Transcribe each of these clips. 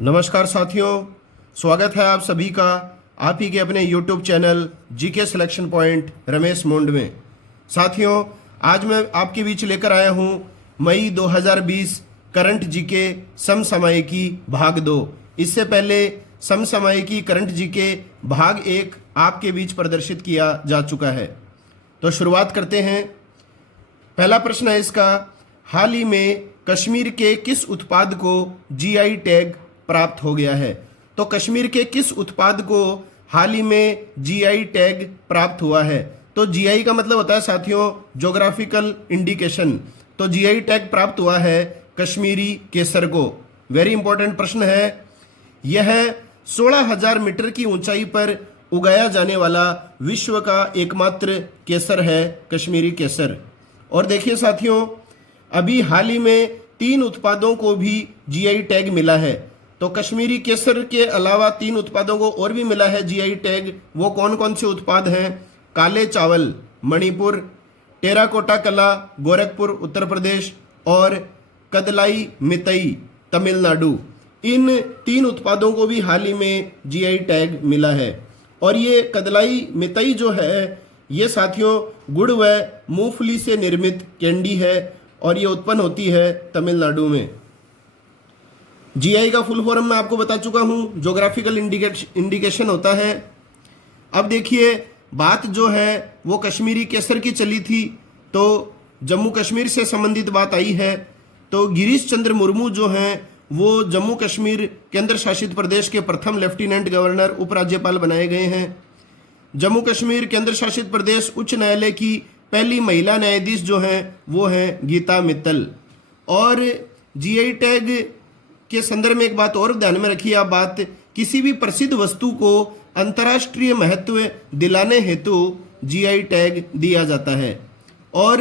नमस्कार साथियों, स्वागत है आप सभी का आप ही के अपने YouTube channel GK selection point Ramesh Mond में। साथियों, आज मैं आपके बीच लेकर आया हूं मई 2020 करंट जीके समसामयिकी भाग 2। इससे पहले समसामयिकी करंट जीके भाग 1 आपके बीच प्रदर्शित किया जा चुका है। तो शुरुआत करते हैं। पहला प्रश्न है इसका, हाल ही में कश्मीर के किस उत्पाद को जीआई टैग प्राप्त हो गया है? तो कश्मीर के किस उत्पाद को हाल ही में जीआई टैग प्राप्त हुआ है? तो जीआई का मतलब होता है साथियों ज्योग्राफिकल इंडिकेशन। तो जीआई टैग प्राप्त हुआ है कश्मीरी केसर को। वेरी इंपॉर्टेंट प्रश्न है। यह 16,000 मीटर की ऊंचाई पर उगाया जाने वाला विश्व का एकमात्र केसर है कश्मीरी केसर। और देखिए साथियों, अभी हाल ही में 3 उत्पादों को भी जीआई टैग मिला है। तो कश्मीरी केसर के अलावा 3 उत्पादों को और भी मिला है जीआई टैग। वो कौन कौन से उत्पाद हैं? काले चावल मणिपुर, टेराकोटा कला गोरखपुर उत्तर प्रदेश और कदलाई मितई तमिलनाडु। इन 3 उत्पादों को भी हाल ही में जीआई टैग मिला है। और ये कदलाई मितई जो है, ये साथियों गुड़ व मूंगफली से निर्मित कैंडी है और ये उत्पन्न होती है तमिलनाडु में। जीआई का फुल फॉर्म मैं आपको बता चुका हूं, ज्योग्राफिकल इंडिकेशन होता है। अब देखिए, बात जो है वो कश्मीरी केसर की चली थी, तो जम्मू कश्मीर से संबंधित बात आई है। तो गिरीश चंद्र मुर्मू जो हैं वो जम्मू कश्मीर केंद्र शासित प्रदेश के प्रथम लेफ्टिनेंट गवर्नर उपराज्यपाल बनाए गए हैं। जम्मू कश्मीर केंद्र शासित प्रदेश उच्च न्यायालय की पहली महिला न्यायाधीश जो हैं वो हैं गीता मित्तल। और जीआई टैग के संदर्भ में एक बात और ध्यान में रखिए आप बात, किसी भी प्रसिद्ध वस्तु को अंतर्राष्ट्रीय महत्व दिलाने हेतु जीआई टैग दिया जाता है। और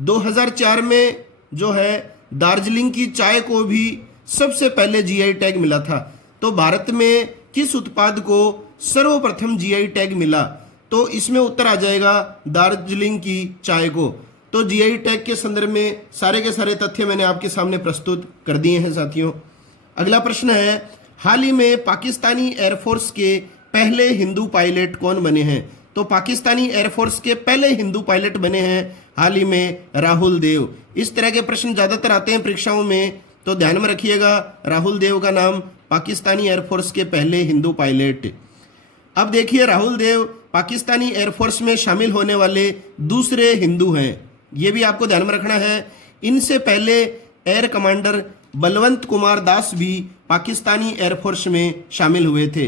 2004 में जो है दार्जिलिंग की चाय को भी सबसे पहले जीआई टैग मिला था। तो भारत में किस उत्पाद को सर्वप्रथम जीआई टैग मिला? तो इसमें उत्तर आ जाएगा दार्जिलिंग की चाय को। तो जीआई टैग के संदर्भ में सारे के सारे तथ्य मैंने आपके सामने प्रस्तुत कर दिए हैं साथियों। अगला प्रश्न है, हाल ही में पाकिस्तानी एयरफोर्स के पहले हिंदू पायलट कौन बने हैं? तो पाकिस्तानी एयरफोर्स के पहले हिंदू पायलट बने हैं हाल ही में राहुल देव। इस तरह के प्रश्न ज्यादातर आते हैं परीक्षाओं में, तो ध्यान में रखिएगा राहुल देव का नाम पाकिस्तानी एयरफोर्स के पहले हिंदू पायलट। अब देखिए, राहुल देव पाकिस्तानी एयरफोर्स में शामिल होने वाले दूसरे हिंदू हैं, ये भी आपको ध्यान में रखना है। इनसे पहले एयर कमांडर बलवंत कुमार दास भी पाकिस्तानी एयरफोर्स में शामिल हुए थे।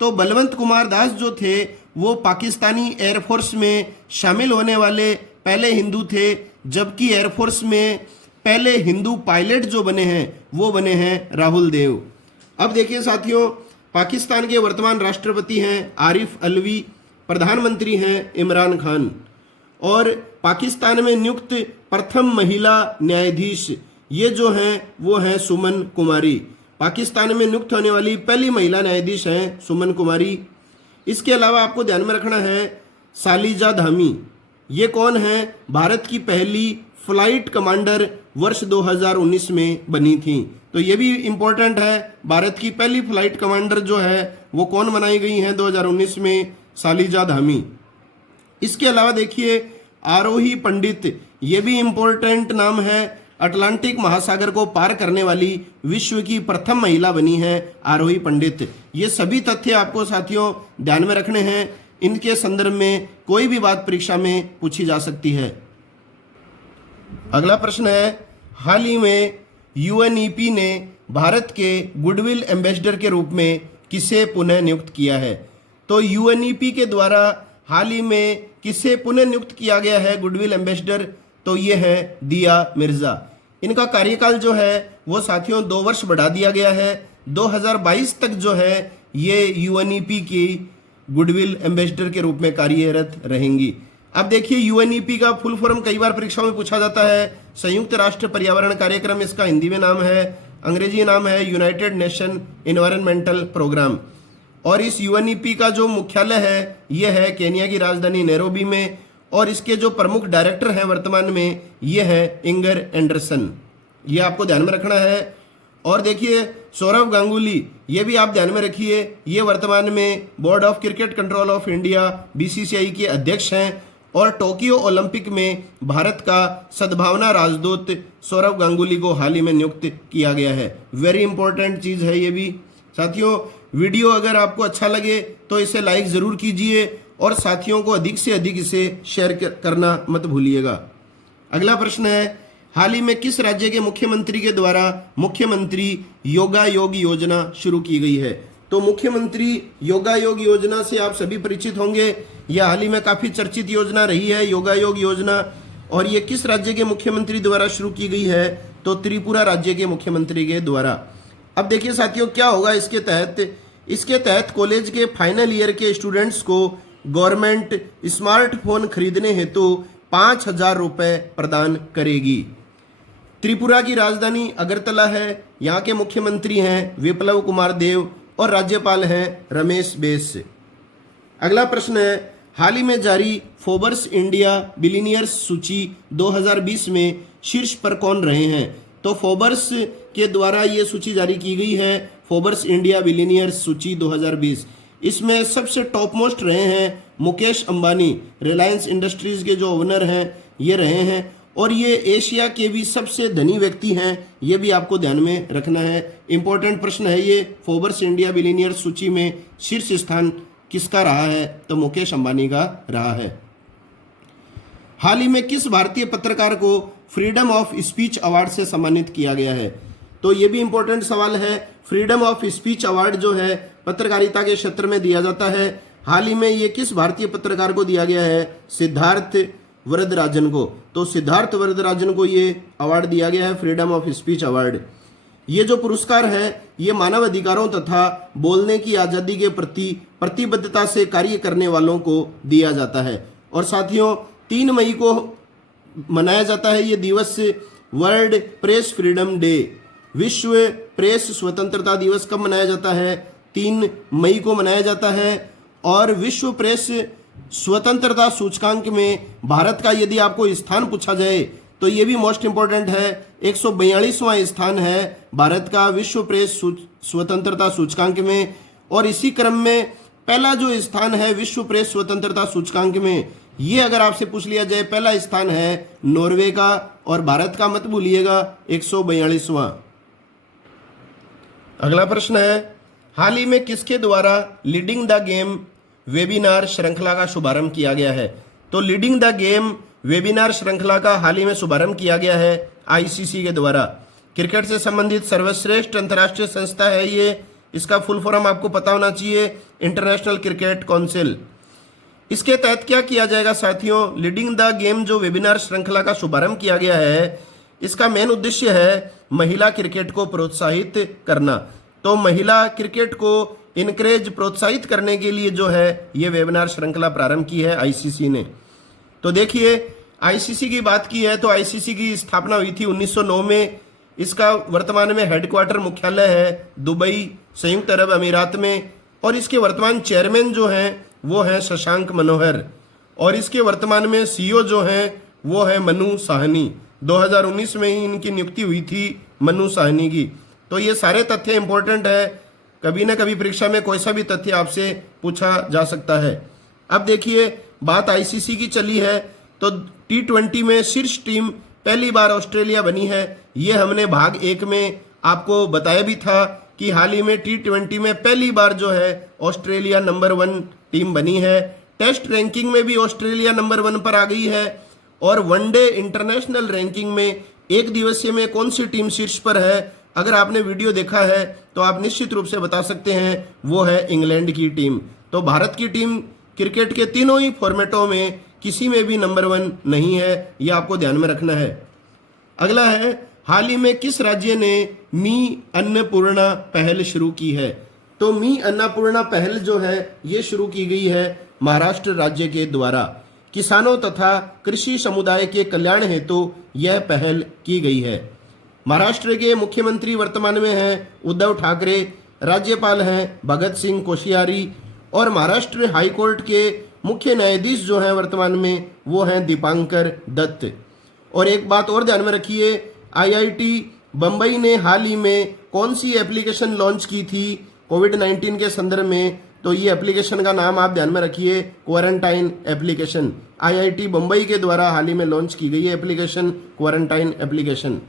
तो बलवंत कुमार दास जो थे वो पाकिस्तानी एयरफोर्स में शामिल होने वाले पहले हिंदू थे, जबकि एयरफोर्स में पहले हिंदू पायलट जो बने हैं वो बने हैं राहुल देव। अब देखिए साथियों, पाकिस्तान के वर्तमान राष्ट्रपति हैं आरिफ अलवी, प्रधानमंत्री हैं इमरान खान। और पाकिस्तान में नियुक्त प्रथम महिला न्यायाधीश ये जो हैं वो हैं सुमन कुमारी। पाकिस्तान में नियुक्त होने वाली पहली महिला न्यायाधीश हैं सुमन कुमारी। इसके अलावा आपको ध्यान में रखना है सालिजा धामी, ये कौन है? भारत की पहली फ्लाइट कमांडर वर्ष 2019 में बनी थी। तो ये भी इंपॉर्टेंट है, भारत की पहली फ्लाइट कमांडर जो है वो कौन बनाई गई हैं 2019 में? सालिजा धामी। इसके अलावा देखिए आरोही पंडित, ये भी इंपॉर्टेंट नाम है। अटलांटिक महासागर को पार करने वाली विश्व की प्रथम महिला बनी है आरोही पंडित। ये सभी तथ्य आपको साथियों ध्यान में रखने हैं, इनके संदर्भ में कोई भी बात परीक्षा में पूछी जा सकती है। अगला प्रश्न है, हाल ही में यूएनईपी ने भारत के गुडविल एम्बेसडर के रूप में किसे पुनः नियुक्त किया है? तो यूएनईपी के द्वारा हाल ही में किसे पुनः नियुक्त किया गया है गुडविल एम्बेसडर? तो ये है दिया मिर्जा। इनका कार्यकाल जो है वो साथियों 2 वर्ष बढ़ा दिया गया है। 2022 तक जो है ये यूएनईपी की गुडविल एम्बेसडर के रूप में कार्यरत रहेंगी। अब देखिए, यूएनईपी का फुल फॉर्म कई बार परीक्षाओं में पूछा जाता है। संयुक्त राष्ट्र पर्यावरण कार्यक्रम इसका हिंदी में नाम है, अंग्रेजी नाम है यूनाइटेड नेशन एनवायरमेंटल प्रोग्राम। और इस यूएनईपी का जो मुख्यालय है ये है केन्या की राजधानी नैरोबी में। और इसके जो प्रमुख डायरेक्टर हैं वर्तमान में ये है इंगर एंडरसन, ये आपको ध्यान में रखना है। और देखिए सौरव गांगुली, ये भी आप ध्यान में रखिए, ये वर्तमान में board of cricket control of India BCCI के अध्यक्ष हैं और टोक्यो ओलंपिक में भारत का सद्भावना राजदूत सौरव गांगुली को हाल ही में नियुक्त किया गया है। वेरी इंपॉर्टेंट चीज़ है ये भी। साथियों, वीडियो अगर आपको अच्छा लगे तो इसे लाइक ज़रूर कीजिए और साथियों को अधिक से अधिक इसे शेयर करना मत भूलिएगा। अगला प्रश्न है, हाल ही में किस राज्य के मुख्यमंत्री के द्वारा मुख्यमंत्री योगा योग योजना शुरू की गई है? तो मुख्यमंत्री योगा योग योजना से आप सभी परिचित होंगे। यह हाल ही में काफ़ी चर्चित योजना रही है, योगा योग योजना। और ये किस राज्य के मुख्यमंत्री द्वारा शुरू की गई है? तो त्रिपुरा राज्य के मुख्यमंत्री के द्वारा। अब देखिए साथियों, क्या होगा इसके तहत कॉलेज के फाइनल ईयर के स्टूडेंट्स को गवर्नमेंट स्मार्टफोन खरीदने हेतु 5,000 रुपये प्रदान करेगी। त्रिपुरा की राजधानी अगरतला है, यहाँ के मुख्यमंत्री हैं विप्लव कुमार देव और राज्यपाल हैं रमेश बैस। अगला प्रश्न है, हाल ही में जारी फोर्ब्स इंडिया बिलियनियर्स सूची 2020 में शीर्ष पर कौन रहे हैं? तो फोर्ब्स के द्वारा ये सूची जारी की गई है, फोर्ब्स इंडिया बिलियनियर्स सूची 2020। इसमें सबसे टॉप मोस्ट रहे हैं मुकेश अंबानी, रिलायंस इंडस्ट्रीज के जो ओनर हैं ये रहे हैं, और ये एशिया के भी सबसे धनी व्यक्ति हैं, ये भी आपको ध्यान में रखना है। इंपॉर्टेंट प्रश्न है ये। फोर्ब्स इंडिया बिलियनियर्स सूची में शीर्ष स्थान किसका रहा है? तो मुकेश अंबानी का रहा है। हाल ही में किस भारतीय पत्रकार को फ्रीडम ऑफ स्पीच अवार्ड से सम्मानित किया गया है? तो ये भी इंपॉर्टेंट सवाल है। फ्रीडम ऑफ स्पीच अवार्ड जो है पत्रकारिता के क्षेत्र में दिया जाता है। हाल ही में ये किस भारतीय पत्रकार को दिया गया है? सिद्धार्थ वरदराजन को। तो सिद्धार्थ वरदराजन को ये अवार्ड दिया गया है, फ्रीडम ऑफ स्पीच अवार्ड। ये जो पुरस्कार है ये मानव अधिकारों तथा बोलने की आज़ादी के प्रति प्रतिबद्धता से कार्य करने वालों को दिया जाता है। और साथियों, 3 मई को मनाया जाता है ये दिवस, वर्ल्ड प्रेस फ्रीडम डे। विश्व प्रेस स्वतंत्रता दिवस कब मनाया जाता है? 3 मई को मनाया जाता है। और विश्व प्रेस स्वतंत्रता सूचकांक में भारत का यदि आपको स्थान पूछा जाए तो ये भी मोस्ट इंपॉर्टेंट है। 142वां स्थान है भारत का विश्व प्रेस स्वतंत्रता सूचकांक में। और इसी क्रम में पहला जो स्थान है विश्व प्रेस स्वतंत्रता सूचकांक में, ये अगर आपसे पूछ लिया जाए, पहला स्थान है नॉर्वे का, और भारत का मत भूलिएगा 142वां। अगला प्रश्न है, हाल ही में किसके द्वारा लीडिंग द गेम वेबिनार श्रृंखला का शुभारंभ किया गया है? तो लीडिंग द गेम वेबिनार श्रृंखला का हाल ही में शुभारंभ किया गया है आईसीसी के द्वारा। क्रिकेट से संबंधित सर्वश्रेष्ठ अंतर्राष्ट्रीय संस्था है ये। इसका फुल फॉर्म आपको पता होना चाहिए, इंटरनेशनल क्रिकेट काउंसिल। इसके तहत क्या किया जाएगा साथियों? लीडिंग द गेम जो वेबिनार श्रृंखला का शुभारंभ किया गया है, इसका मेन उद्देश्य है महिला क्रिकेट को प्रोत्साहित करना। तो महिला क्रिकेट को इनकरेज प्रोत्साहित करने के लिए जो है ये वेबिनार श्रृंखला प्रारंभ की है आईसीसी ने। तो देखिए, आईसीसी की बात की है तो आईसीसी की स्थापना हुई थी 1909 में। इसका वर्तमान में हेडक्वार्टर मुख्यालय है दुबई, संयुक्त अरब अमीरात में। और इसके वर्तमान चेयरमैन जो हैं वो हैं शशांक मनोहर, और इसके वर्तमान में सीईओ जो हैं वो है मनु साहनी। 2019 में ही इनकी नियुक्ति हुई थी मनु साहनी की। तो ये सारे तथ्य इंपॉर्टेंट है, कभी ना कभी परीक्षा में कोई सा भी तथ्य आपसे पूछा जा सकता है। अब देखिए, बात आईसीसी की चली है तो T20 में शीर्ष टीम पहली बार ऑस्ट्रेलिया बनी है। ये हमने भाग 1 में आपको बताया भी था कि हाल ही में T20 में पहली बार जो है ऑस्ट्रेलिया नंबर 1 टीम बनी है। टेस्ट रैंकिंग में भी ऑस्ट्रेलिया नंबर 1 पर आ गई है। और वनडे इंटरनेशनल रैंकिंग में एक दिवसीय में कौन सी टीम शीर्ष पर है, अगर आपने वीडियो देखा है तो आप निश्चित रूप से बता सकते हैं, वो है इंग्लैंड की टीम। तो भारत की टीम क्रिकेट के तीनों ही फॉर्मेटों में किसी में भी नंबर 1 नहीं है, ये आपको ध्यान में रखना है। अगला है, हाल ही में किस राज्य ने मी अन्नपूर्णा पहल शुरू की है? तो मी अन्नपूर्णा पहल जो है ये शुरू की गई है महाराष्ट्र राज्य के द्वारा। किसानों तथा कृषि समुदाय के कल्याण हेतु यह पहल की गई है। महाराष्ट्र के मुख्यमंत्री वर्तमान में हैं उद्धव ठाकरे, राज्यपाल हैं भगत सिंह कोश्यारी, और महाराष्ट्र हाईकोर्ट के मुख्य न्यायाधीश जो हैं वर्तमान में वो हैं दीपांकर दत्त। और एक बात और ध्यान में रखिए, IIT बंबई ने हाल ही में कौन सी एप्लीकेशन लॉन्च की थी कोविड-19 के संदर्भ में? तो ये एप्लीकेशन का नाम आप ध्यान में रखिए, क्वारंटाइन एप्लीकेशन। आईआईटी बंबई के द्वारा हाल ही में लॉन्च की गई है एप्लीकेशन, क्वारंटाइन एप्लीकेशन।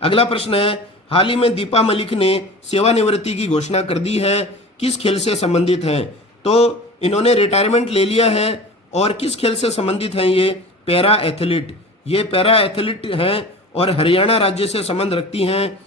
अगला प्रश्न है, हाल ही में दीपा मलिक ने सेवानिवृत्ति की घोषणा कर दी है, किस खेल से संबंधित हैं? तो इन्होंने रिटायरमेंट ले लिया है और किस खेल से संबंधित हैं ये? Para athlete. ये पैरा एथलीट हैं और हरियाणा राज्य से संबंध रखती हैं।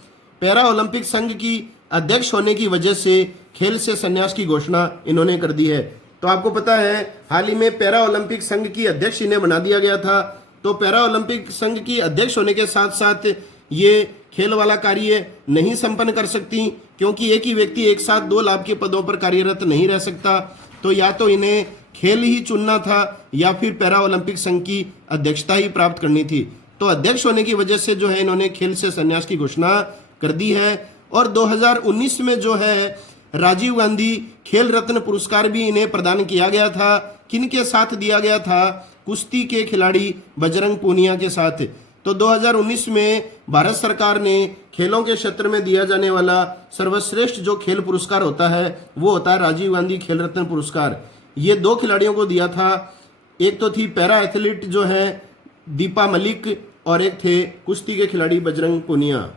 पैरा ओलंपिक संघ की अध्यक्ष होने की वजह से खेल से संन्यास की घोषणा इन्होंने कर दी है। तो आपको पता है हाल ही में पैरा ओलंपिक संघ की अध्यक्ष इन्हें बना दिया गया था। तो पैरा ओलंपिक संघ की अध्यक्ष होने के साथ साथ ये खेल वाला कार्य नहीं संपन्न कर सकती, क्योंकि एक ही व्यक्ति एक साथ 2 लाभ के पदों पर कार्यरत नहीं रह सकता। तो या तो इन्हें खेल ही चुनना था या फिर पैरा ओलंपिक संघ की अध्यक्षता ही प्राप्त करनी थी। तो अध्यक्ष होने की वजह से जो है इन्होंने खेल से संन्यास की घोषणा कर दी है। और 2019 में जो है राजीव गांधी खेल रत्न पुरस्कार भी इन्हें प्रदान किया गया था। किनके साथ दिया गया था? कुश्ती के खिलाड़ी बजरंग पूनिया के साथ। तो 2019 में भारत सरकार ने खेलों के क्षेत्र में दिया जाने वाला सर्वश्रेष्ठ जो खेल पुरस्कार होता है वो होता है राजीव गांधी खेल रत्न पुरस्कार। ये 2 खिलाड़ियों को दिया था, एक तो थी पैरा एथलीट जो है दीपा मलिक और एक थे कुश्ती के खिलाड़ी बजरंग पूनिया।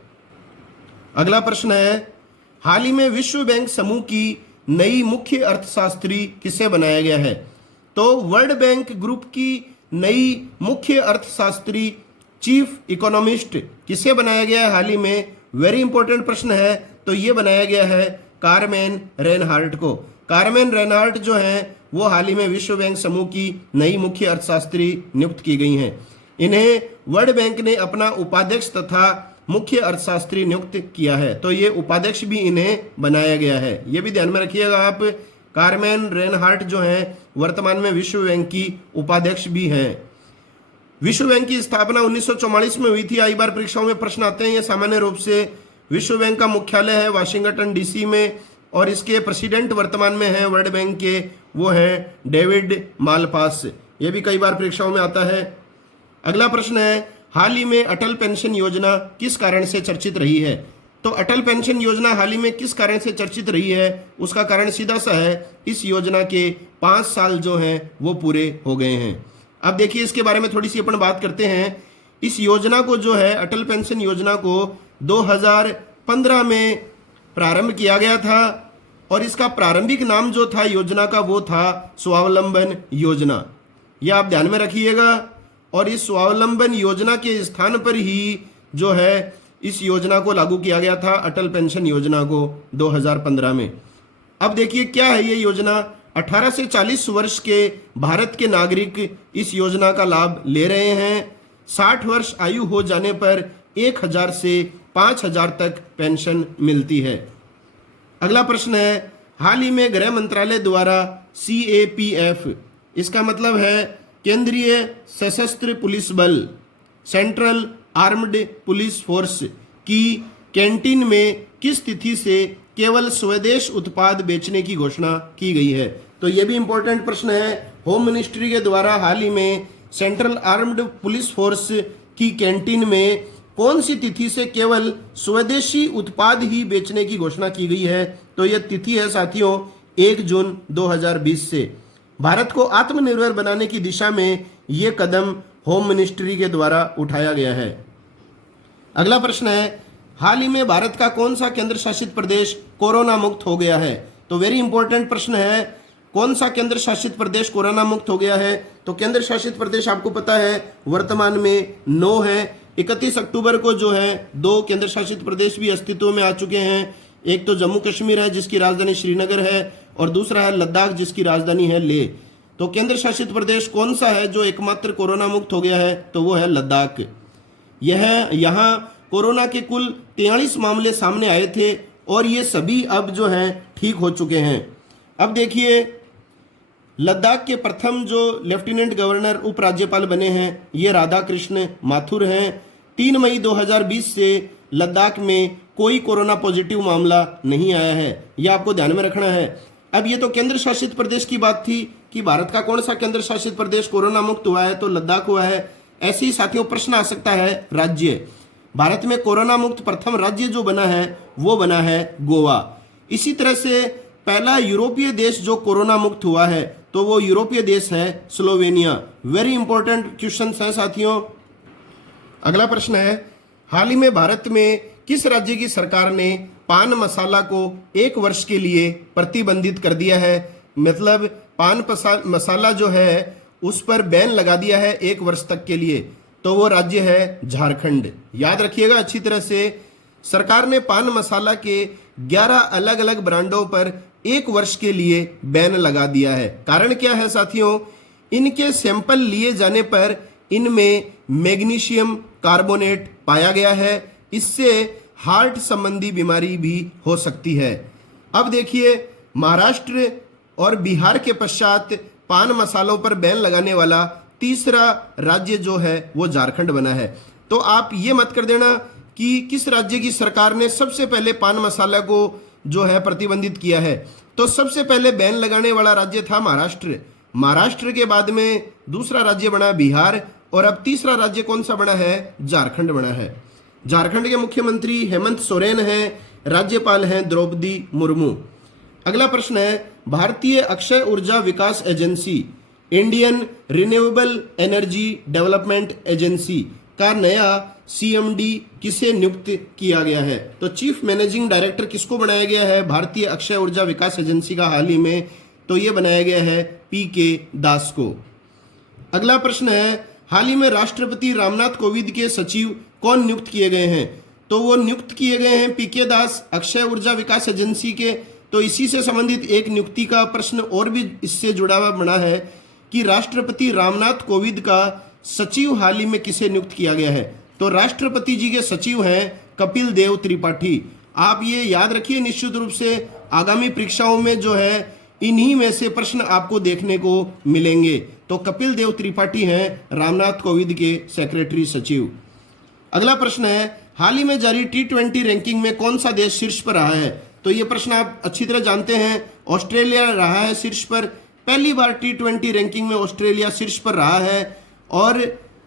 अगला प्रश्न है, हाल ही में विश्व बैंक समूह की नई मुख्य अर्थशास्त्री किसे बनाया गया है? तो वर्ल्ड बैंक ग्रुप की नई मुख्य अर्थशास्त्री चीफ इकोनॉमिस्ट किसे बनाया गया है हाल ही में? वेरी इंपॉर्टेंट प्रश्न है। तो ये बनाया गया है कारमेन रेनहार्ट को। कारमेन रेनहार्ट जो है वो हाल ही में विश्व बैंक समूह की नई मुख्य अर्थशास्त्री नियुक्त की गई हैं। इन्हें वर्ल्ड बैंक ने अपना उपाध्यक्ष तथा मुख्य अर्थशास्त्री नियुक्त किया है। तो ये उपाध्यक्ष भी इन्हें बनाया गया है, ये भी ध्यान में रखिएगा आप। कारमेन रेनहार्ट जो है वर्तमान में विश्व बैंक की उपाध्यक्ष भी हैं। विश्व बैंक की स्थापना 1944 में हुई थी। कई बार परीक्षाओं में प्रश्न आते हैं ये सामान्य रूप से। विश्व बैंक का मुख्यालय है वाशिंगटन डीसी में और इसके प्रेसिडेंट वर्तमान में हैं वर्ल्ड बैंक के, वो हैं डेविड मालपास। ये भी कई बार परीक्षाओं में आता है। अगला प्रश्न है, हाल ही में अटल पेंशन योजना किस कारण से चर्चित रही है? तो अटल पेंशन योजना हाल ही में किस कारण से चर्चित रही है? उसका कारण सीधा सा है, इस योजना के 5 साल जो हैं वो पूरे हो गए हैं। अब देखिए इसके बारे में थोड़ी सी अपन बात करते हैं। इस योजना को जो है अटल पेंशन योजना को 2015 में प्रारंभ किया गया था और इसका प्रारंभिक नाम जो था योजना का वो था स्वावलंबन योजना। यह आप ध्यान में रखिएगा। और इस स्वावलंबन योजना के स्थान पर ही जो है इस योजना को लागू किया गया था, अटल पेंशन योजना को 2015 में। अब देखिए क्या है ये योजना। 18 से 40 वर्ष के भारत के नागरिक इस योजना का लाभ ले रहे हैं। 60 वर्ष आयु हो जाने पर 1000 से 5000 तक पेंशन मिलती है। अगला प्रश्न है, हाल ही में गृह मंत्रालय द्वारा CAPF, इसका मतलब है केंद्रीय सशस्त्र पुलिस बल, सेंट्रल आर्म्ड पुलिस फोर्स की कैंटीन में किस तिथि से केवल स्वदेश उत्पाद बेचने की घोषणा की गई है? तो यह भी इंपॉर्टेंट प्रश्न है। होम मिनिस्ट्री के द्वारा हाल ही में सेंट्रल आर्म्ड पुलिस फोर्स की कैंटीन में कौन सी तिथि से केवल स्वदेशी उत्पाद ही बेचने की घोषणा की गई है? तो यह तिथि है साथियों 1 जून 2020 से। भारत को आत्मनिर्भर बनाने की दिशा में यह कदम होम मिनिस्ट्री के द्वारा उठाया गया है। अगला प्रश्न है, हाल ही में भारत का कौन सा केंद्र शासित प्रदेश कोरोना मुक्त हो गया है? तो वेरी इंपॉर्टेंट प्रश्न है, कौन सा केंद्र शासित प्रदेश कोरोना मुक्त हो गया है? तो केंद्र शासित प्रदेश आपको पता है वर्तमान में 9 है। 31 अक्टूबर को जो है 2 केंद्र शासित प्रदेश भी अस्तित्व में आ चुके हैं। एक तो जम्मू कश्मीर है जिसकी राजधानी श्रीनगर है और दूसरा है लद्दाख जिसकी राजधानी है लेह। तो केंद्र शासित प्रदेश कौन सा है जो एकमात्र कोरोना मुक्त हो गया है? तो वो है लद्दाख। यहाँ कोरोना के कुल 43 मामले सामने आए थे और ये सभी अब जो हैं ठीक हो चुके हैं। अब देखिए लद्दाख के प्रथम जो लेफ्टिनेंट गवर्नर उपराज्यपाल बने हैं ये राधा कृष्ण माथुर हैं। 3 मई 2020 से लद्दाख में कोई कोरोना पॉजिटिव मामला नहीं आया है, यह आपको ध्यान में रखना है। अब ये तो केंद्र शासित प्रदेश की बात थी कि भारत का कौन सा केंद्र शासित प्रदेश कोरोना मुक्त हुआ है, तो लद्दाख हुआ है। ऐसे ही साथियों प्रश्न आ सकता है राज्य। भारत में कोरोना मुक्त प्रथम राज्य जो बना है वो बना है गोवा। इसी तरह से पहला यूरोपीय देश जो कोरोना मुक्त हुआ है तो वो यूरोपीय देश है स्लोवेनिया। वेरी इंपॉर्टेंट क्वेश्चन है साथियों। अगला प्रश्न है, हाल ही में भारत में किस राज्य की सरकार ने पान मसाला को 1 वर्ष के लिए प्रतिबंधित कर दिया है? मतलब पान मसाला जो है उस पर बैन लगा दिया है 1 वर्ष तक के लिए, तो वो राज्य है झारखंड। याद रखिएगा अच्छी तरह से, सरकार ने पान मसाला के 11 अलग अलग ब्रांडों पर 1 वर्ष के लिए बैन लगा दिया है। कारण क्या है साथियों? इनके सैंपल लिए जाने पर इनमें मैग्नीशियम कार्बोनेट पाया गया है, इससे हार्ट संबंधी बीमारी भी हो सकती है। अब देखिए, महाराष्ट्र और बिहार के पश्चात पान मसालों पर बैन लगाने वाला तीसरा राज्य जो है वो झारखंड बना है। तो आप ये मत कर देना कि किस राज्य की सरकार ने सबसे पहले पान मसाला को जो है प्रतिबंधित किया है। तो सबसे पहले बैन लगाने वाला राज्य था महाराष्ट्र। महाराष्ट्र के बाद में दूसरा राज्य बना बिहार, और अब तीसरा राज्य कौन सा बना है? झारखंड बना है। झारखंड के मुख्यमंत्री हेमंत सोरेन हैं, राज्यपाल हैं द्रौपदी मुर्मू। अगला प्रश्न है, भारतीय अक्षय ऊर्जा विकास agency Indian renewable energy development agency का नया सीएमडी किसे नियुक्त किया गया है? तो चीफ मैनेजिंग डायरेक्टर किसको बनाया गया है भारतीय अक्षय ऊर्जा विकास एजेंसी का हाल ही में? तो ये बनाया गया है पीके दास को। अगला प्रश्न है, हाल ही में राष्ट्रपति रामनाथ कोविंद के सचिव कौन नियुक्त किए गए हैं? तो वो नियुक्त किए गए हैं पीके दास, अक्षय ऊर्जा विकास एजेंसी के। तो इसी से संबंधित एक नियुक्ति का प्रश्न और भी इससे जुड़ा हुआ बना है कि राष्ट्रपति रामनाथ कोविंद का सचिव हाल ही में किसे नियुक्त किया गया है? तो राष्ट्रपति जी के सचिव हैं कपिल देव त्रिपाठी। आप ये याद रखिए, निश्चित रूप से आगामी परीक्षाओं में जो है इन्हीं में से प्रश्न आपको देखने को मिलेंगे। तो कपिल देव त्रिपाठी हैं रामनाथ कोविंद के सेक्रेटरी सचिव। अगला प्रश्न है, हाल ही में जारी T20 रैंकिंग में कौन सा देश शीर्ष पर रहा है? तो ये प्रश्न आप अच्छी तरह जानते हैं, ऑस्ट्रेलिया रहा है शीर्ष पर। पहली बार T20 रैंकिंग में ऑस्ट्रेलिया शीर्ष पर रहा है। और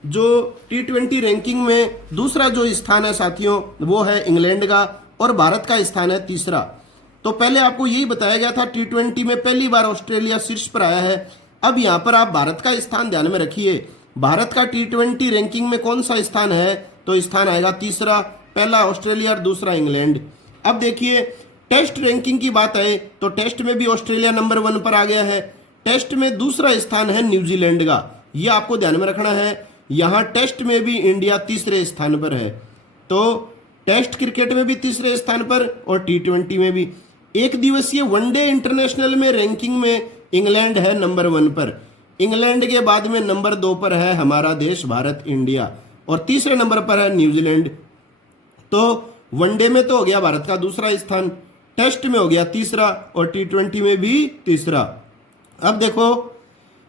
जो T20 रैंकिंग में दूसरा जो स्थान है साथियों वो है इंग्लैंड का, और भारत का स्थान है तीसरा। तो पहले आपको यही बताया गया था T20 में पहली बार ऑस्ट्रेलिया शीर्ष पर आया है। अब यहाँ पर आप भारत का स्थान ध्यान में रखिए। भारत का T20 रैंकिंग में कौन सा स्थान है? तो स्थान आएगा तीसरा, पहला ऑस्ट्रेलिया और दूसरा इंग्लैंड। अब देखिए, टेस्ट रैंकिंग की बात है तो टेस्ट में भी ऑस्ट्रेलिया नंबर 1 पर आ गया है। टेस्ट में दूसरा स्थान है न्यूजीलैंड का, ये आपको ध्यान में रखना है। यहाँ टेस्ट में भी इंडिया तीसरे स्थान पर है। तो टेस्ट क्रिकेट में भी तीसरे स्थान पर और T20 में भी। एक दिवसीय वनडे इंटरनेशनल में रैंकिंग में इंग्लैंड है नंबर 1 पर। इंग्लैंड के बाद में नंबर 2 पर है हमारा देश भारत इंडिया, और तीसरे नंबर पर है न्यूजीलैंड। तो वनडे में तो हो गया भारत का दूसरा स्थान, टेस्ट में हो गया तीसरा, और T20 में भी तीसरा। अब देखो,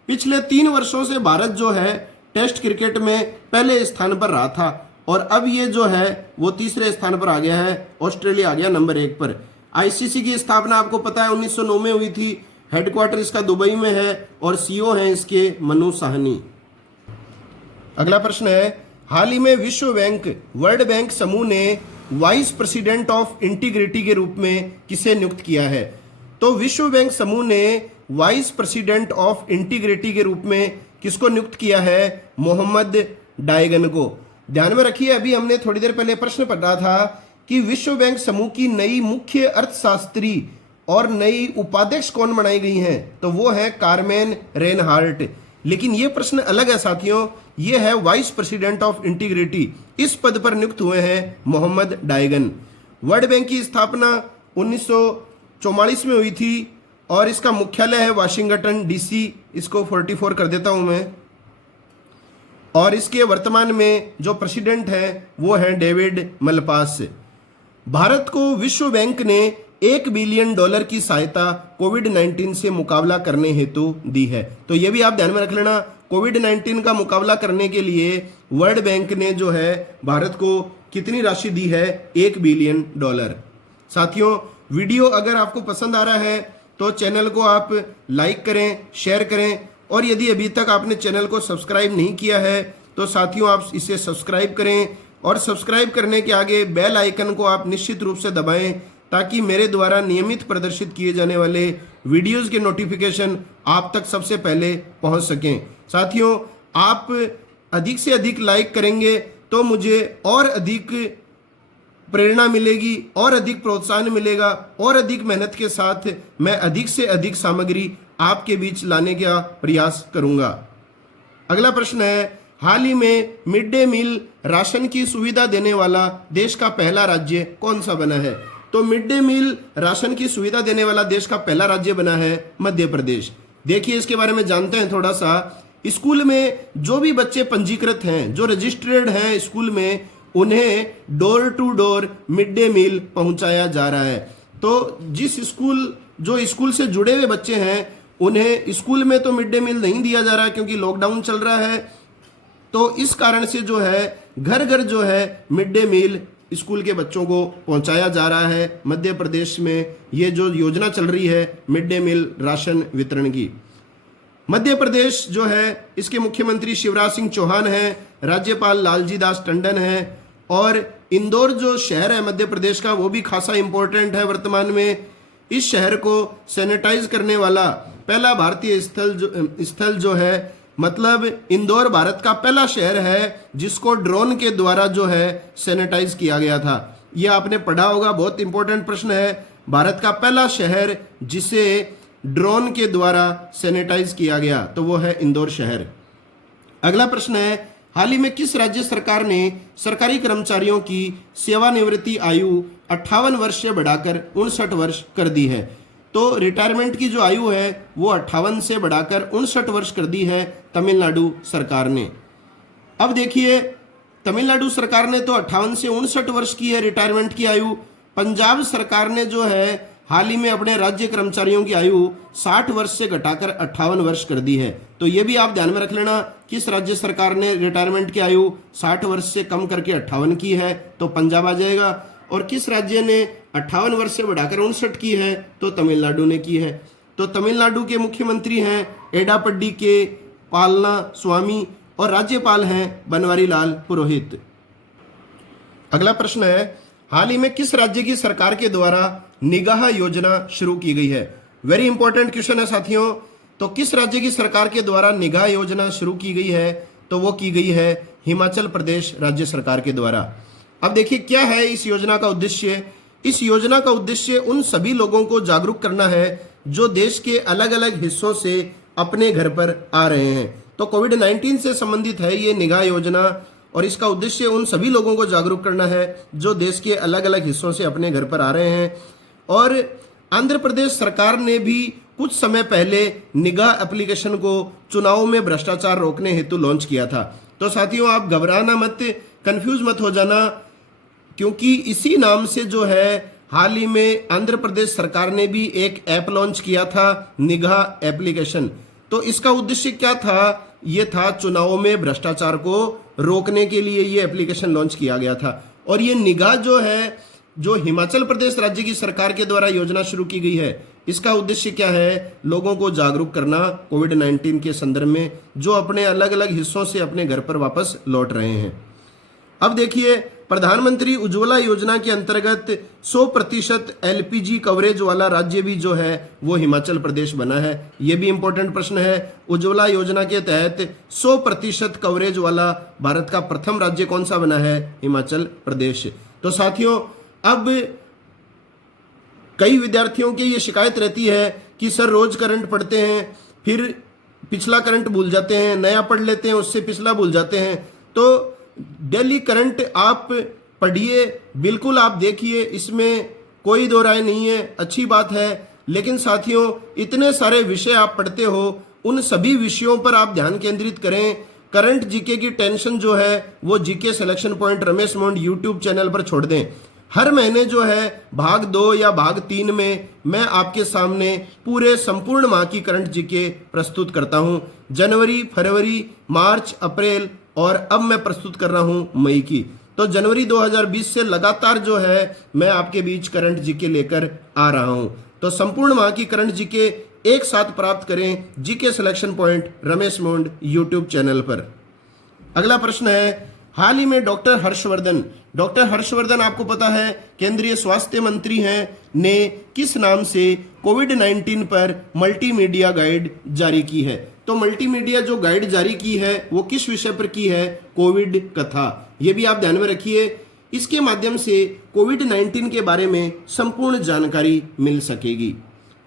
पिछले 3 वर्षों से भारत जो है टेस्ट क्रिकेट में पहले स्थान पर रहा था, और अब ये जो है वो तीसरे स्थान पर आ गया है। ऑस्ट्रेलिया आ गया नंबर 1 पर। आईसीसी की स्थापना आपको पता है 1909 में हुई थी। हेडक्वार्टर इसका दुबई में है, और सीईओ हैं इसके मनु साहनी। अगला प्रश्न है, हाल ही में विश्व बैंक वर्ल्ड बैंक समूह ने वाइस प्रेसिडेंट ऑफ इंटीग्रिटी के रूप में किसे नियुक्त किया है? तो विश्व बैंक समूह ने वाइस प्रेसिडेंट ऑफ इंटीग्रिटी के रूप में किसको नियुक्त किया है? मोहम्मद डायगन को। ध्यान में रखिए, अभी हमने थोड़ी देर पहले प्रश्न पढ़ा था कि विश्व बैंक समूह की नई मुख्य अर्थशास्त्री और नई उपाध्यक्ष कौन बनाई गई हैं? तो वो है कारमेन रेनहार्ट। लेकिन ये प्रश्न अलग है साथियों, ये है वाइस प्रेसिडेंट ऑफ इंटीग्रिटी। इस पद पर नियुक्त हुए हैं मोहम्मद डायगन। वर्ल्ड बैंक की स्थापना 1944 में हुई थी, और इसका मुख्यालय है वाशिंगटन डीसी। इसको 44 कर देता हूं मैं। और इसके वर्तमान में जो प्रेसिडेंट है वो है डेविड मलपास। भारत को विश्व बैंक ने $1 बिलियन की सहायता कोविड-19 से मुकाबला करने हेतु दी है। तो ये भी आप ध्यान में रख लेना, कोविड-19 का मुकाबला करने के लिए वर्ल्ड बैंक ने जो है भारत को कितनी राशि दी है? $1 बिलियन। साथियों, वीडियो अगर आपको पसंद आ रहा है तो चैनल को आप लाइक करें, शेयर करें, और यदि अभी तक आपने चैनल को सब्सक्राइब नहीं किया है तो साथियों आप इसे सब्सक्राइब करें और सब्सक्राइब करने के आगे बेल आइकन को आप निश्चित रूप से दबाएं ताकि मेरे द्वारा नियमित प्रदर्शित किए जाने वाले वीडियोस के नोटिफिकेशन आप तक सबसे पहले पहुंच सकें। साथियों, आप अधिक से अधिक लाइक करेंगे तो मुझे और अधिक प्रेरणा मिलेगी और अधिक प्रोत्साहन मिलेगा और अधिक मेहनत के साथ मैं अधिक से अधिक सामग्री आपके बीच लाने का प्रयास करूंगा। अगला प्रश्न है, हाल ही में मिड डे मील राशन की सुविधा देने वाला देश का पहला राज्य कौन सा बना है? तो मिड डे मील राशन की सुविधा देने वाला देश का पहला राज्य बना है मध्य प्रदेश। देखिए, इसके बारे में जानते हैं थोड़ा सा। स्कूल में जो भी बच्चे पंजीकृत हैं, जो रजिस्ट्रेड हैं स्कूल में, उन्हें door to door mid day meal पहुंचाया जा रहा है। तो जो स्कूल से जुड़े हुए बच्चे हैं उन्हें स्कूल में तो मिड डे मील नहीं दिया जा रहा है क्योंकि लॉकडाउन चल रहा है। तो इस कारण से जो है घर घर जो है मिड डे मील स्कूल के बच्चों को पहुंचाया जा रहा है। मध्य प्रदेश में ये जो योजना चल रही है मिड डे मील राशन वितरण की। मध्य प्रदेश जो है इसके मुख्यमंत्री शिवराज सिंह चौहान हैं, राज्यपाल लालजी दास टंडन हैं और इंदौर जो शहर है मध्य प्रदेश का वो भी खासा इंपॉर्टेंट है वर्तमान में। इस शहर को सैनिटाइज करने वाला पहला भारतीय स्थल जो है, मतलब इंदौर भारत का पहला शहर है जिसको ड्रोन के द्वारा जो है सैनिटाइज किया गया था। यह आपने पढ़ा होगा, बहुत इंपॉर्टेंट प्रश्न है। भारत का पहला शहर जिसे ड्रोन के द्वारा सैनिटाइज किया गया तो वो है इंदौर शहर। अगला प्रश्न है, हाल ही में किस राज्य सरकार ने सरकारी कर्मचारियों की सेवानिवृत्ति आयु 58 वर्ष से बढ़ाकर 59 वर्ष कर दी है? तो रिटायरमेंट की जो आयु है वो 58 से बढ़ाकर 59 वर्ष कर दी है तमिलनाडु सरकार ने। अब देखिए, तमिलनाडु सरकार ने तो 58 से 59 वर्ष की है रिटायरमेंट की आयु। पंजाब सरकार ने जो है हाल ही में अपने राज्य कर्मचारियों की आयु 60 वर्ष से घटाकर 58 वर्ष कर दी है। तो ये भी आप ध्यान में रख लेना, किस राज्य सरकार ने रिटायरमेंट की आयु 60 वर्ष से कम करके 58 की है तो पंजाब आ जाएगा, और किस राज्य ने 58 वर्ष से बढ़ाकर 59 की है तो तमिलनाडु ने की है। तो तमिलनाडु के मुख्यमंत्री हैं एडापड्डी के पालना स्वामी और राज्यपाल हैं बनवारी लाल पुरोहित। अगला प्रश्न है, हाल ही में किस राज्य की सरकार के द्वारा निगाह योजना शुरू की गई है? वेरी इंपॉर्टेंट क्वेश्चन है साथियों। तो किस राज्य की सरकार के द्वारा निगाह योजना शुरू की गई है? तो वो की गई है हिमाचल प्रदेश राज्य सरकार के द्वारा। अब देखिए क्या है इस योजना का उद्देश्य। इस योजना का उद्देश्य उन सभी लोगों को जागरूक करना है जो देश के अलग अलग हिस्सों से अपने घर पर आ रहे हैं। तो कोविड-19 से संबंधित है ये निगाह योजना और इसका उद्देश्य उन सभी लोगों को जागरूक करना है जो देश के अलग अलग हिस्सों से अपने घर पर आ रहे हैं। और आंध्र प्रदेश सरकार ने भी कुछ समय पहले निगाह एप्लीकेशन को चुनाव में भ्रष्टाचार रोकने हेतु लॉन्च किया था। तो साथियों, आप घबराना मत, कंफ्यूज मत हो जाना, क्योंकि इसी नाम से जो है हाल ही में आंध्र प्रदेश सरकार ने भी एक ऐप लॉन्च किया था, निगाह एप्लीकेशन। तो इसका उद्देश्य क्या था? ये था चुनावों में भ्रष्टाचार को रोकने के लिए ये एप्लीकेशन लॉन्च किया गया था। और ये निगाह जो है, जो हिमाचल प्रदेश राज्य की सरकार के द्वारा योजना शुरू की गई है, इसका उद्देश्य क्या है? लोगों को जागरूक करना कोविड-19 के संदर्भ में, जो अपने अलग अलग हिस्सों से अपने घर पर वापस लौट रहे हैं। अब देखिए, प्रधानमंत्री उज्ज्वला योजना के अंतर्गत 100% एलपीजी कवरेज वाला राज्य भी जो है वो हिमाचल प्रदेश बना है। ये भी इंपॉर्टेंट प्रश्न है। उज्ज्वला योजना के तहत 100% कवरेज वाला भारत का प्रथम राज्य कौन सा बना है? हिमाचल प्रदेश। तो साथियों, अब कई विद्यार्थियों की ये शिकायत रहती है कि सर रोज करंट पढ़ते हैं, फिर पिछला करंट भूल जाते हैं, नया पढ़ लेते हैं, उससे पिछला भूल जाते हैं। तो डेली करंट आप पढ़िए, बिल्कुल आप देखिए, इसमें कोई दो राय नहीं है, अच्छी बात है। लेकिन साथियों, इतने सारे विषय आप पढ़ते हो, उन सभी विषयों पर आप ध्यान केंद्रित करें। करंट जीके की टेंशन जो है वो जीके सिलेक्शन पॉइंट रमेश मोंड यूट्यूब चैनल पर छोड़ दें। हर महीने जो है भाग 2 या भाग 3 में मैं आपके सामने पूरे संपूर्ण माह की करंट जीके प्रस्तुत करता हूं। जनवरी, फरवरी, मार्च, अप्रैल और अब मैं प्रस्तुत कर रहा हूं मई की। तो जनवरी 2020 से लगातार जो है मैं आपके बीच करंट जीके लेकर आ रहा हूं। तो संपूर्ण माह की करंट जीके एक साथ प्राप्त करें जीके सिलेक्शन पॉइंट रमेश मोंड यूट्यूब चैनल पर। अगला प्रश्न है, हाल ही में डॉक्टर हर्षवर्धन आपको पता है केंद्रीय स्वास्थ्य मंत्री हैं, ने किस नाम से कोविड-19 पर मल्टीमीडिया गाइड जारी की है? तो मल्टीमीडिया जो गाइड जारी की है वो किस विषय पर की है? कोविड कथा। ये भी आप ध्यान में रखिए। इसके माध्यम से कोविड-19 के बारे में संपूर्ण जानकारी मिल सकेगी।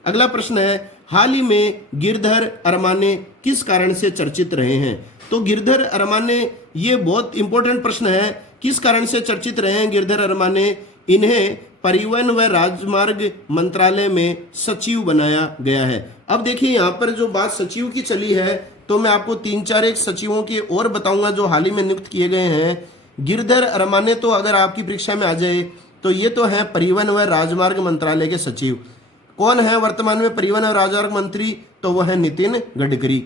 अगला प्रश्न है, हाल ही में गिरधर अरमाने किस कारण से चर्चित रहे हैं? तो गिरधर अरमाने, ये बहुत इंपॉर्टेंट प्रश्न है। किस कारण से चर्चित रहे हैं गिरधर अरमाने? इन्हें परिवहन व राजमार्ग मंत्रालय में सचिव बनाया गया है। अब देखिए यहाँ पर जो बात सचिव की चली है, तो मैं आपको 3-4 एक सचिवों के और बताऊंगा जो हाल ही में नियुक्त किए गए हैं। गिरधर अरमाने तो अगर आपकी परीक्षा में आ जाए तो ये तो है परिवहन व राजमार्ग मंत्रालय के सचिव। कौन है वर्तमान में परिवहन और राजमार्ग मंत्री? तो वह है नितिन गडकरी।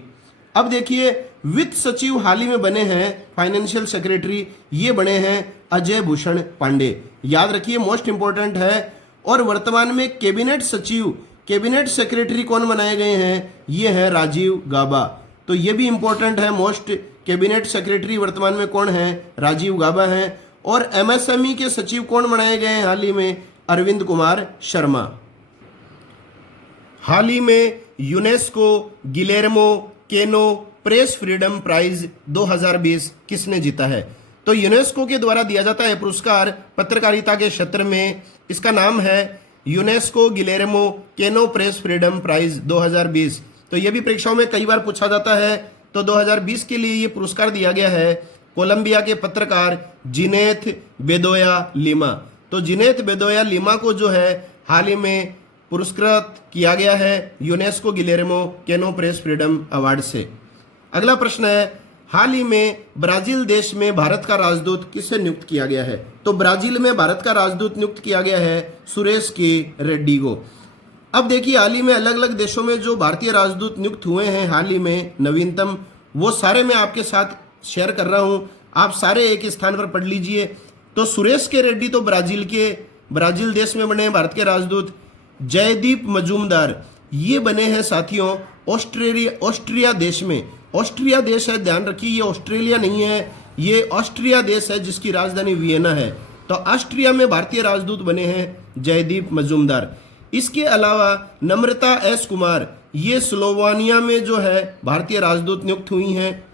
अब देखिए वित्त सचिव हाल ही में बने हैं, फाइनेंशियल सेक्रेटरी, ये बने हैं अजय भूषण पांडे। याद रखिए, मोस्ट इंपॉर्टेंट है। और वर्तमान में कैबिनेट सचिव, कैबिनेट सेक्रेटरी कौन बनाए गए हैं? ये है राजीव गाबा। तो ये भी इंपॉर्टेंट है, मोस्ट। कैबिनेट सेक्रेटरी वर्तमान में कौन है? राजीव गाबा हैं। और एमएसएमई के सचिव कौन बनाए गए हैं हाल ही में? अरविंद कुमार शर्मा। हाल ही में यूनेस्को गिलेर्मो केनो प्रेस फ्रीडम प्राइज 2020 किसने जीता है? तो यूनेस्को के द्वारा दिया जाता है पुरस्कार पत्रकारिता के क्षेत्र में। इसका नाम है यूनेस्को गिलेर्मो केनो प्रेस फ्रीडम प्राइज 2020। तो ये भी परीक्षाओं में कई बार पूछा जाता है। तो 2020 के लिए ये पुरस्कार दिया गया है कोलंबिया के पत्रकार जिनेथ बेदोया लिमा। तो जिनेथ बेदोया लिमा को जो है हाल ही में पुरस्कृत किया गया है यूनेस्को गिलेर्मो केनो प्रेस फ्रीडम अवार्ड से। अगला प्रश्न है, हाल ही में ब्राजील देश में भारत का राजदूत किसे नियुक्त किया गया है? तो ब्राजील में भारत का राजदूत नियुक्त किया गया है सुरेश के रेड्डी को। अब देखिए हाल ही में अलग अलग देशों में जो भारतीय राजदूत नियुक्त हुए हैं हाल ही में नवीनतम, वो सारे मैं आपके साथ शेयर कर रहा हूं। आप सारे एक स्थान पर पढ़ लीजिए। तो सुरेश के रेड्डी तो ब्राजील देश में बने हैं भारत के राजदूत। जयदीप मजूमदार ये बने हैं साथियों ऑस्ट्रिया देश में। ऑस्ट्रिया देश है, ध्यान रखिए, ये ऑस्ट्रेलिया नहीं है, ये ऑस्ट्रिया देश है जिसकी राजधानी वियना है। तो ऑस्ट्रिया में भारतीय राजदूत बने हैं जयदीप मजूमदार। इसके अलावा नम्रता एस कुमार ये स्लोवानिया में जो है भारतीय राजदूत नियुक्त हुई हैं।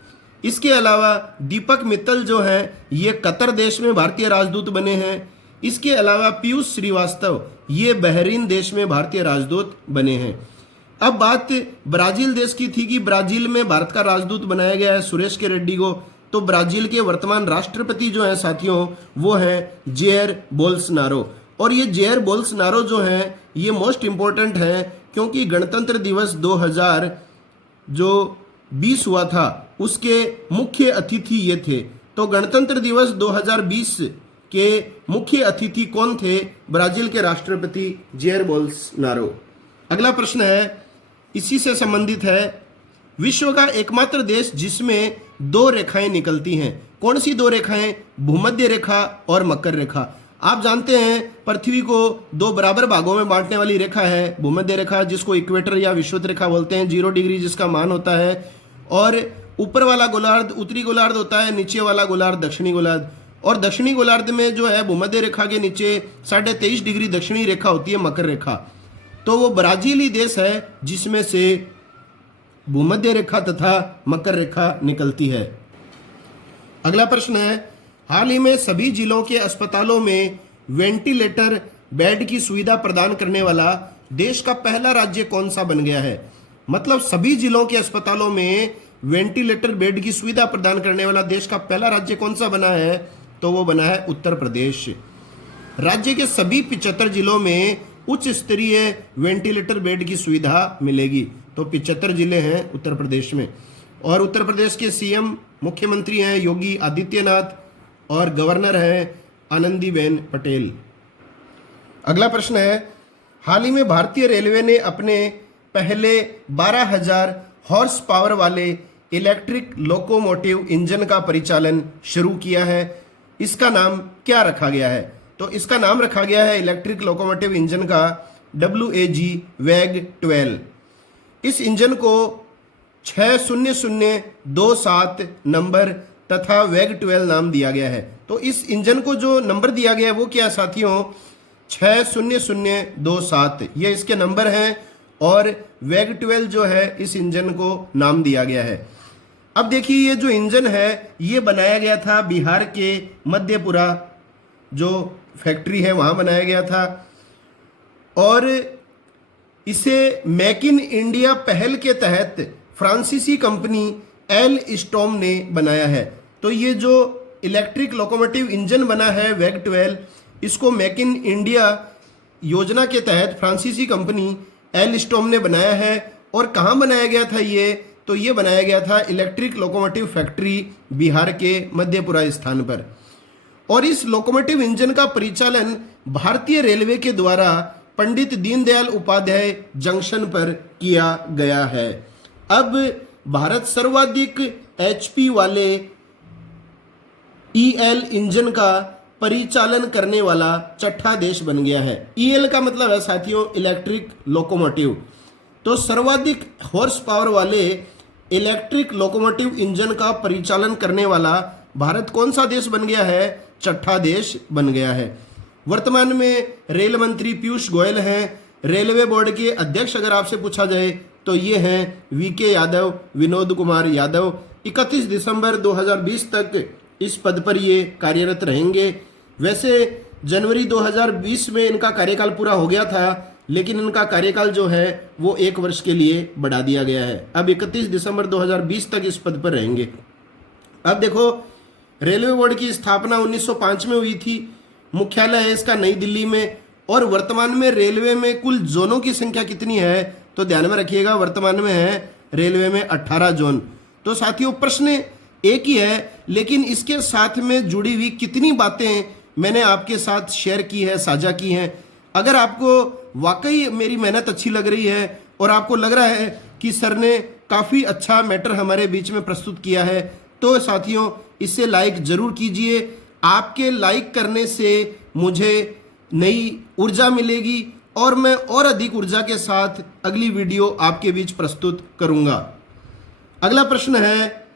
इसके अलावा दीपक मित्तल जो है ये कतर देश में भारतीय राजदूत बने हैं। इसके अलावा पीयूष श्रीवास्तव ये बहरीन देश में भारतीय राजदूत बने हैं। अब बात ब्राजील देश की थी कि ब्राजील में भारत का राजदूत बनाया गया है सुरेश के रेड्डी को। तो ब्राजील के वर्तमान राष्ट्रपति जो है साथियों वो है जेयर बोल्सनारो। और ये जेयर बोल्सनारो जो है ये मोस्ट इंपॉर्टेंट है क्योंकि गणतंत्र दिवस 2020 हुआ था उसके मुख्य अतिथि ये थे। तो गणतंत्र दिवस 2020 के मुख्य अतिथि कौन थे? ब्राजील के राष्ट्रपति जेयर बोल्सनारो। अगला प्रश्न है इसी से संबंधित है, विश्व का एकमात्र देश जिसमें 2 रेखाएं निकलती हैं, कौन सी 2 रेखाएं? भूमध्य रेखा और मकर रेखा। आप जानते हैं पृथ्वी को 2 बराबर भागों में बांटने वाली रेखा है भूमध्य रेखा, जिसको इक्वेटर या विषुवत रेखा बोलते हैं। 0 डिग्री जिसका मान होता है। और ऊपर वाला गोलार्ध उत्तरी गोलार्ध होता है, नीचे वाला गोलार्ध दक्षिणी गोलार्ध। और दक्षिणी गोलार्ध में जो है भूमध्य रेखा के नीचे 23.5 डिग्री दक्षिणी रेखा होती है, मकर रेखा। तो वो ब्राजील ही देश है जिसमें से भूमध्य रेखा तथा मकर रेखा निकलती है। अगला प्रश्न है, हाल ही में सभी जिलों के अस्पतालों में वेंटिलेटर बेड की सुविधा प्रदान करने वाला देश का पहला राज्य कौन सा बन गया है? मतलब सभी जिलों के अस्पतालों में वेंटिलेटर बेड की सुविधा प्रदान करने वाला देश का पहला राज्य कौन सा बना है? तो वो बना है उत्तर प्रदेश। राज्य के सभी 75 जिलों में उच्च स्तरीय वेंटिलेटर बेड की सुविधा मिलेगी। तो 75 जिले हैं उत्तर प्रदेश में। और उत्तर प्रदेश के सीएम मुख्यमंत्री हैं योगी आदित्यनाथ और गवर्नर हैं आनंदीबेन पटेल। अगला प्रश्न है, हाल ही में भारतीय रेलवे ने अपने पहले 12,000 हॉर्स पावर वाले इलेक्ट्रिक लोकोमोटिव इंजन का परिचालन शुरू किया है। इसका नाम क्या रखा गया है? तो इसका नाम रखा गया है इलेक्ट्रिक लोकोमोटिव इंजन का WAG वैग 12। इस इंजन को 60027 नंबर तथा वेग 12 नाम दिया गया है। तो इस इंजन को जो नंबर दिया गया है वो क्या है साथियों, 60027 ये इसके नंबर हैं और वेग 12 जो है इस इंजन को नाम दिया गया है। अब देखिए ये जो इंजन है ये बनाया गया था बिहार के मध्यपुरा जो फैक्ट्री है वहाँ बनाया गया था और इसे मेक इन इंडिया पहल के तहत फ्रांसीसी कंपनी एल स्टॉम ने बनाया है। तो ये जो इलेक्ट्रिक लोकोमोटिव इंजन बना है वेग 12 इसको मेक इन इंडिया योजना के तहत फ्रांसीसी कंपनी एल स्टॉम ने बनाया है। और कहाँ बनाया गया था ये, तो ये बनाया गया था इलेक्ट्रिक लोकोमोटिव फैक्ट्री बिहार के मध्यपुरा स्थान पर। और इस लोकोमोटिव इंजन का परिचालन भारतीय रेलवे के द्वारा पंडित दीनदयाल उपाध्याय जंक्शन पर किया गया है। अब भारत सर्वाधिक एचपी वाले ईएल इंजन का परिचालन करने वाला छठा देश बन गया है। ईएल का मतलब है साथियों इलेक्ट्रिक लोकोमोटिव। तो सर्वाधिक हॉर्स पावर वाले इलेक्ट्रिक लोकोमोटिव इंजन का परिचालन करने वाला भारत कौन सा देश बन गया है, छठा देश बन गया है। वर्तमान में रेल मंत्री पीयूष गोयल हैं। रेलवे बोर्ड के अध्यक्ष अगर आपसे पूछा जाए तो ये हैं वीके यादव, विनोद कुमार यादव। 31 दिसंबर 2020 तक इस पद पर ये कार्यरत रहेंगे। वैसे जनवरी 2020 में इनका कार्यकाल पूरा हो गया था, लेकिन इनका कार्यकाल जो है वो 1 वर्ष के लिए बढ़ा दिया गया है। अब 31 दिसंबर 2020 तक इस पद पर रहेंगे। अब देखो रेलवे बोर्ड की स्थापना 1905 में हुई थी। मुख्यालय है इसका नई दिल्ली में। और वर्तमान में रेलवे में कुल जोनों की संख्या कितनी है, तो ध्यान में रखिएगा वर्तमान में है रेलवे में 18 जोन। तो साथियों प्रश्न एक ही है, लेकिन इसके साथ में जुड़ी हुई कितनी बातें मैंने आपके साथ शेयर की है, साझा की हैं। अगर आपको वाकई मेरी मेहनत अच्छी लग रही है और आपको लग रहा है कि सर ने काफ़ी अच्छा मैटर हमारे बीच में प्रस्तुत किया है, तो साथियों इसे लाइक ज़रूर कीजिए। आपके लाइक करने से मुझे नई ऊर्जा मिलेगी और मैं और अधिक ऊर्जा के साथ अगली वीडियो आपके बीच प्रस्तुत करूंगा। अगला प्रश्न है,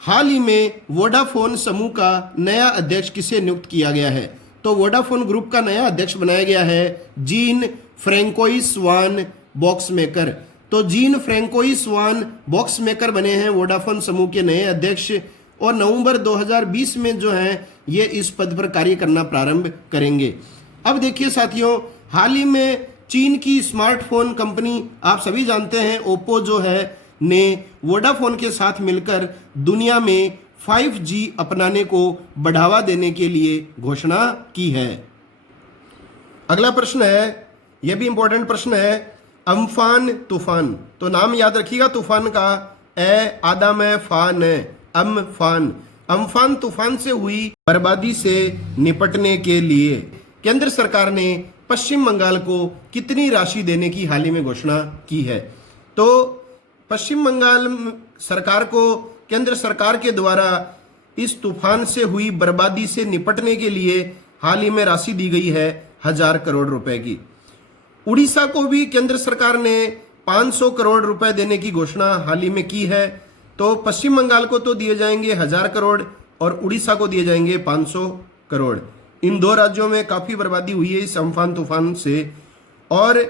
हाल ही में वोडाफोन समूह का नया अध्यक्ष किसे नियुक्त किया गया है? तो वोडाफोन ग्रुप का नया अध्यक्ष बनाया गया है जीन फ्रैंकोइस वान बॉक्समेकर। तो जीन फ्रैंकोइस वान बॉक्समेकर बने हैं वोडाफोन समूह के नए अध्यक्ष और नवंबर 2020 में जो है ये इस पद पर कार्य करना प्रारंभ करेंगे। अब देखिए साथियों, हाल ही में चीन की स्मार्टफोन कंपनी आप सभी जानते हैं ओप्पो जो है ने वोडाफोन के साथ मिलकर दुनिया में 5G अपनाने को बढ़ावा देने के लिए घोषणा की है। अगला प्रश्न है, यह भी इंपॉर्टेंट प्रश्न है, अम्फान तूफान। तो नाम याद रखिएगा तूफान का, ए आदम फान अम्फान। अम्फान तूफान से हुई बर्बादी से निपटने के लिए केंद्र सरकार ने पश्चिम बंगाल को कितनी राशि देने की हाल ही में घोषणा की है? तो पश्चिम बंगाल सरकार को केंद्र सरकार के द्वारा इस तूफान से हुई बर्बादी से निपटने के लिए हाल ही में राशि दी गई है 1000 करोड़ रुपए की। उड़ीसा को भी केंद्र सरकार ने 500 करोड़ रुपए देने की घोषणा हाल ही में की है। तो पश्चिम बंगाल को तो दिए जाएंगे 1000 करोड़ और उड़ीसा को दिए जाएंगे 500 करोड़। इन दो राज्यों में काफ़ी बर्बादी हुई है इस अम्फान तूफान से। और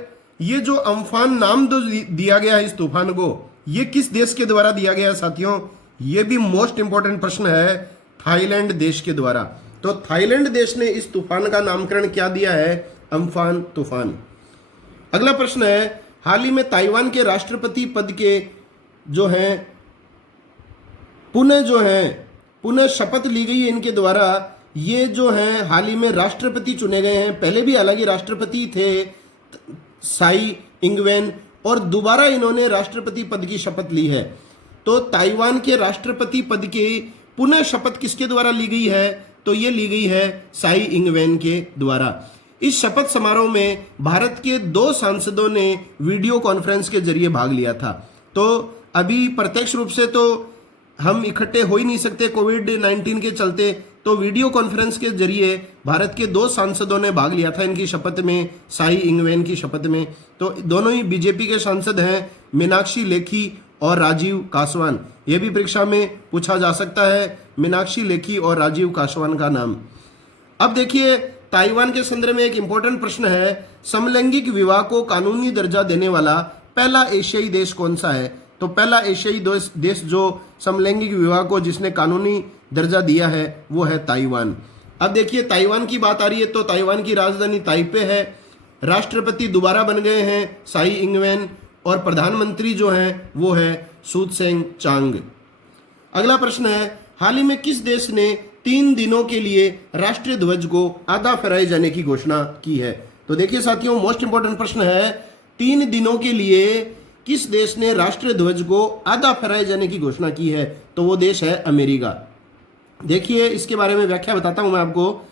ये जो अम्फान नाम जो दिया गया है इस तूफान को, ये किस देश के द्वारा दिया गया है साथियों? ये भी मोस्ट इंपॉर्टेंट प्रश्न है, थाईलैंड देश के द्वारा। तो थाईलैंड देश ने इस तूफान का नामकरण क्या दिया है? अम्फान तूफान। अगला प्रश्न है, हाल ही में ताइवान के राष्ट्रपति पद के जो हैं पुनः शपथ ली गई है इनके द्वारा। ये जो हैं हाल ही में राष्ट्रपति चुने गए हैं। पहले भी हालांकि राष्ट्रपति थे साई इंगवेन और दोबारा इन्होंने राष्ट्रपति पद की शपथ ली है। तो ताइवान के राष्ट्रपति पद की पुनः शपथ किसके द्वारा ली गई है? तो ये ली गई है साई इंगवेन के द्वारा। इस शपथ समारोह में भारत के 2 सांसदों ने वीडियो कॉन्फ्रेंस के जरिए भाग लिया था। तो अभी प्रत्यक्ष रूप से तो हम इकट्ठे हो ही नहीं सकते कोविड-19 के चलते, तो वीडियो कॉन्फ्रेंस के जरिए भारत के 2 सांसदों ने भाग लिया था इनकी शपथ में, साई इंगवेन की शपथ में। तो दोनों ही बीजेपी के सांसद हैं, मीनाक्षी लेखी और राजीव कासवान। ये भी परीक्षा में पूछा जा सकता है, मीनाक्षी लेखी और राजीव कासवान का नाम। अब देखिए ताइवान के संदर्भ में एक इंपॉर्टेंट प्रश्न है, समलैंगिक विवाह को कानूनी दर्जा देने वाला पहला एशियाई देश कौन सा है? तो पहला एशियाई देश जो समलैंगिक विवाह को जिसने कानूनी दर्जा दिया है वो है ताइवान। अब देखिए ताइवान की बात आ रही है तो ताइवान की राजधानी ताइपे है। राष्ट्रपति दोबारा बन गए हैं साई इंगवेन और प्रधानमंत्री जो हैं वो है सूतसेंग चांग। अगला प्रश्न है, हाल ही में किस देश ने 3 दिनों के लिए राष्ट्रीय ध्वज को आधा फहराए जाने की घोषणा की है? तो देखिए साथियों, मोस्ट इंपोर्टेंट प्रश्न है, 3 दिनों के लिए किस देश ने राष्ट्रीय ध्वज को आधा फहराए जाने की घोषणा की है? तो वो देश है अमेरिका। देखिए इसके बारे में व्याख्या बताता हूं मैं आपको।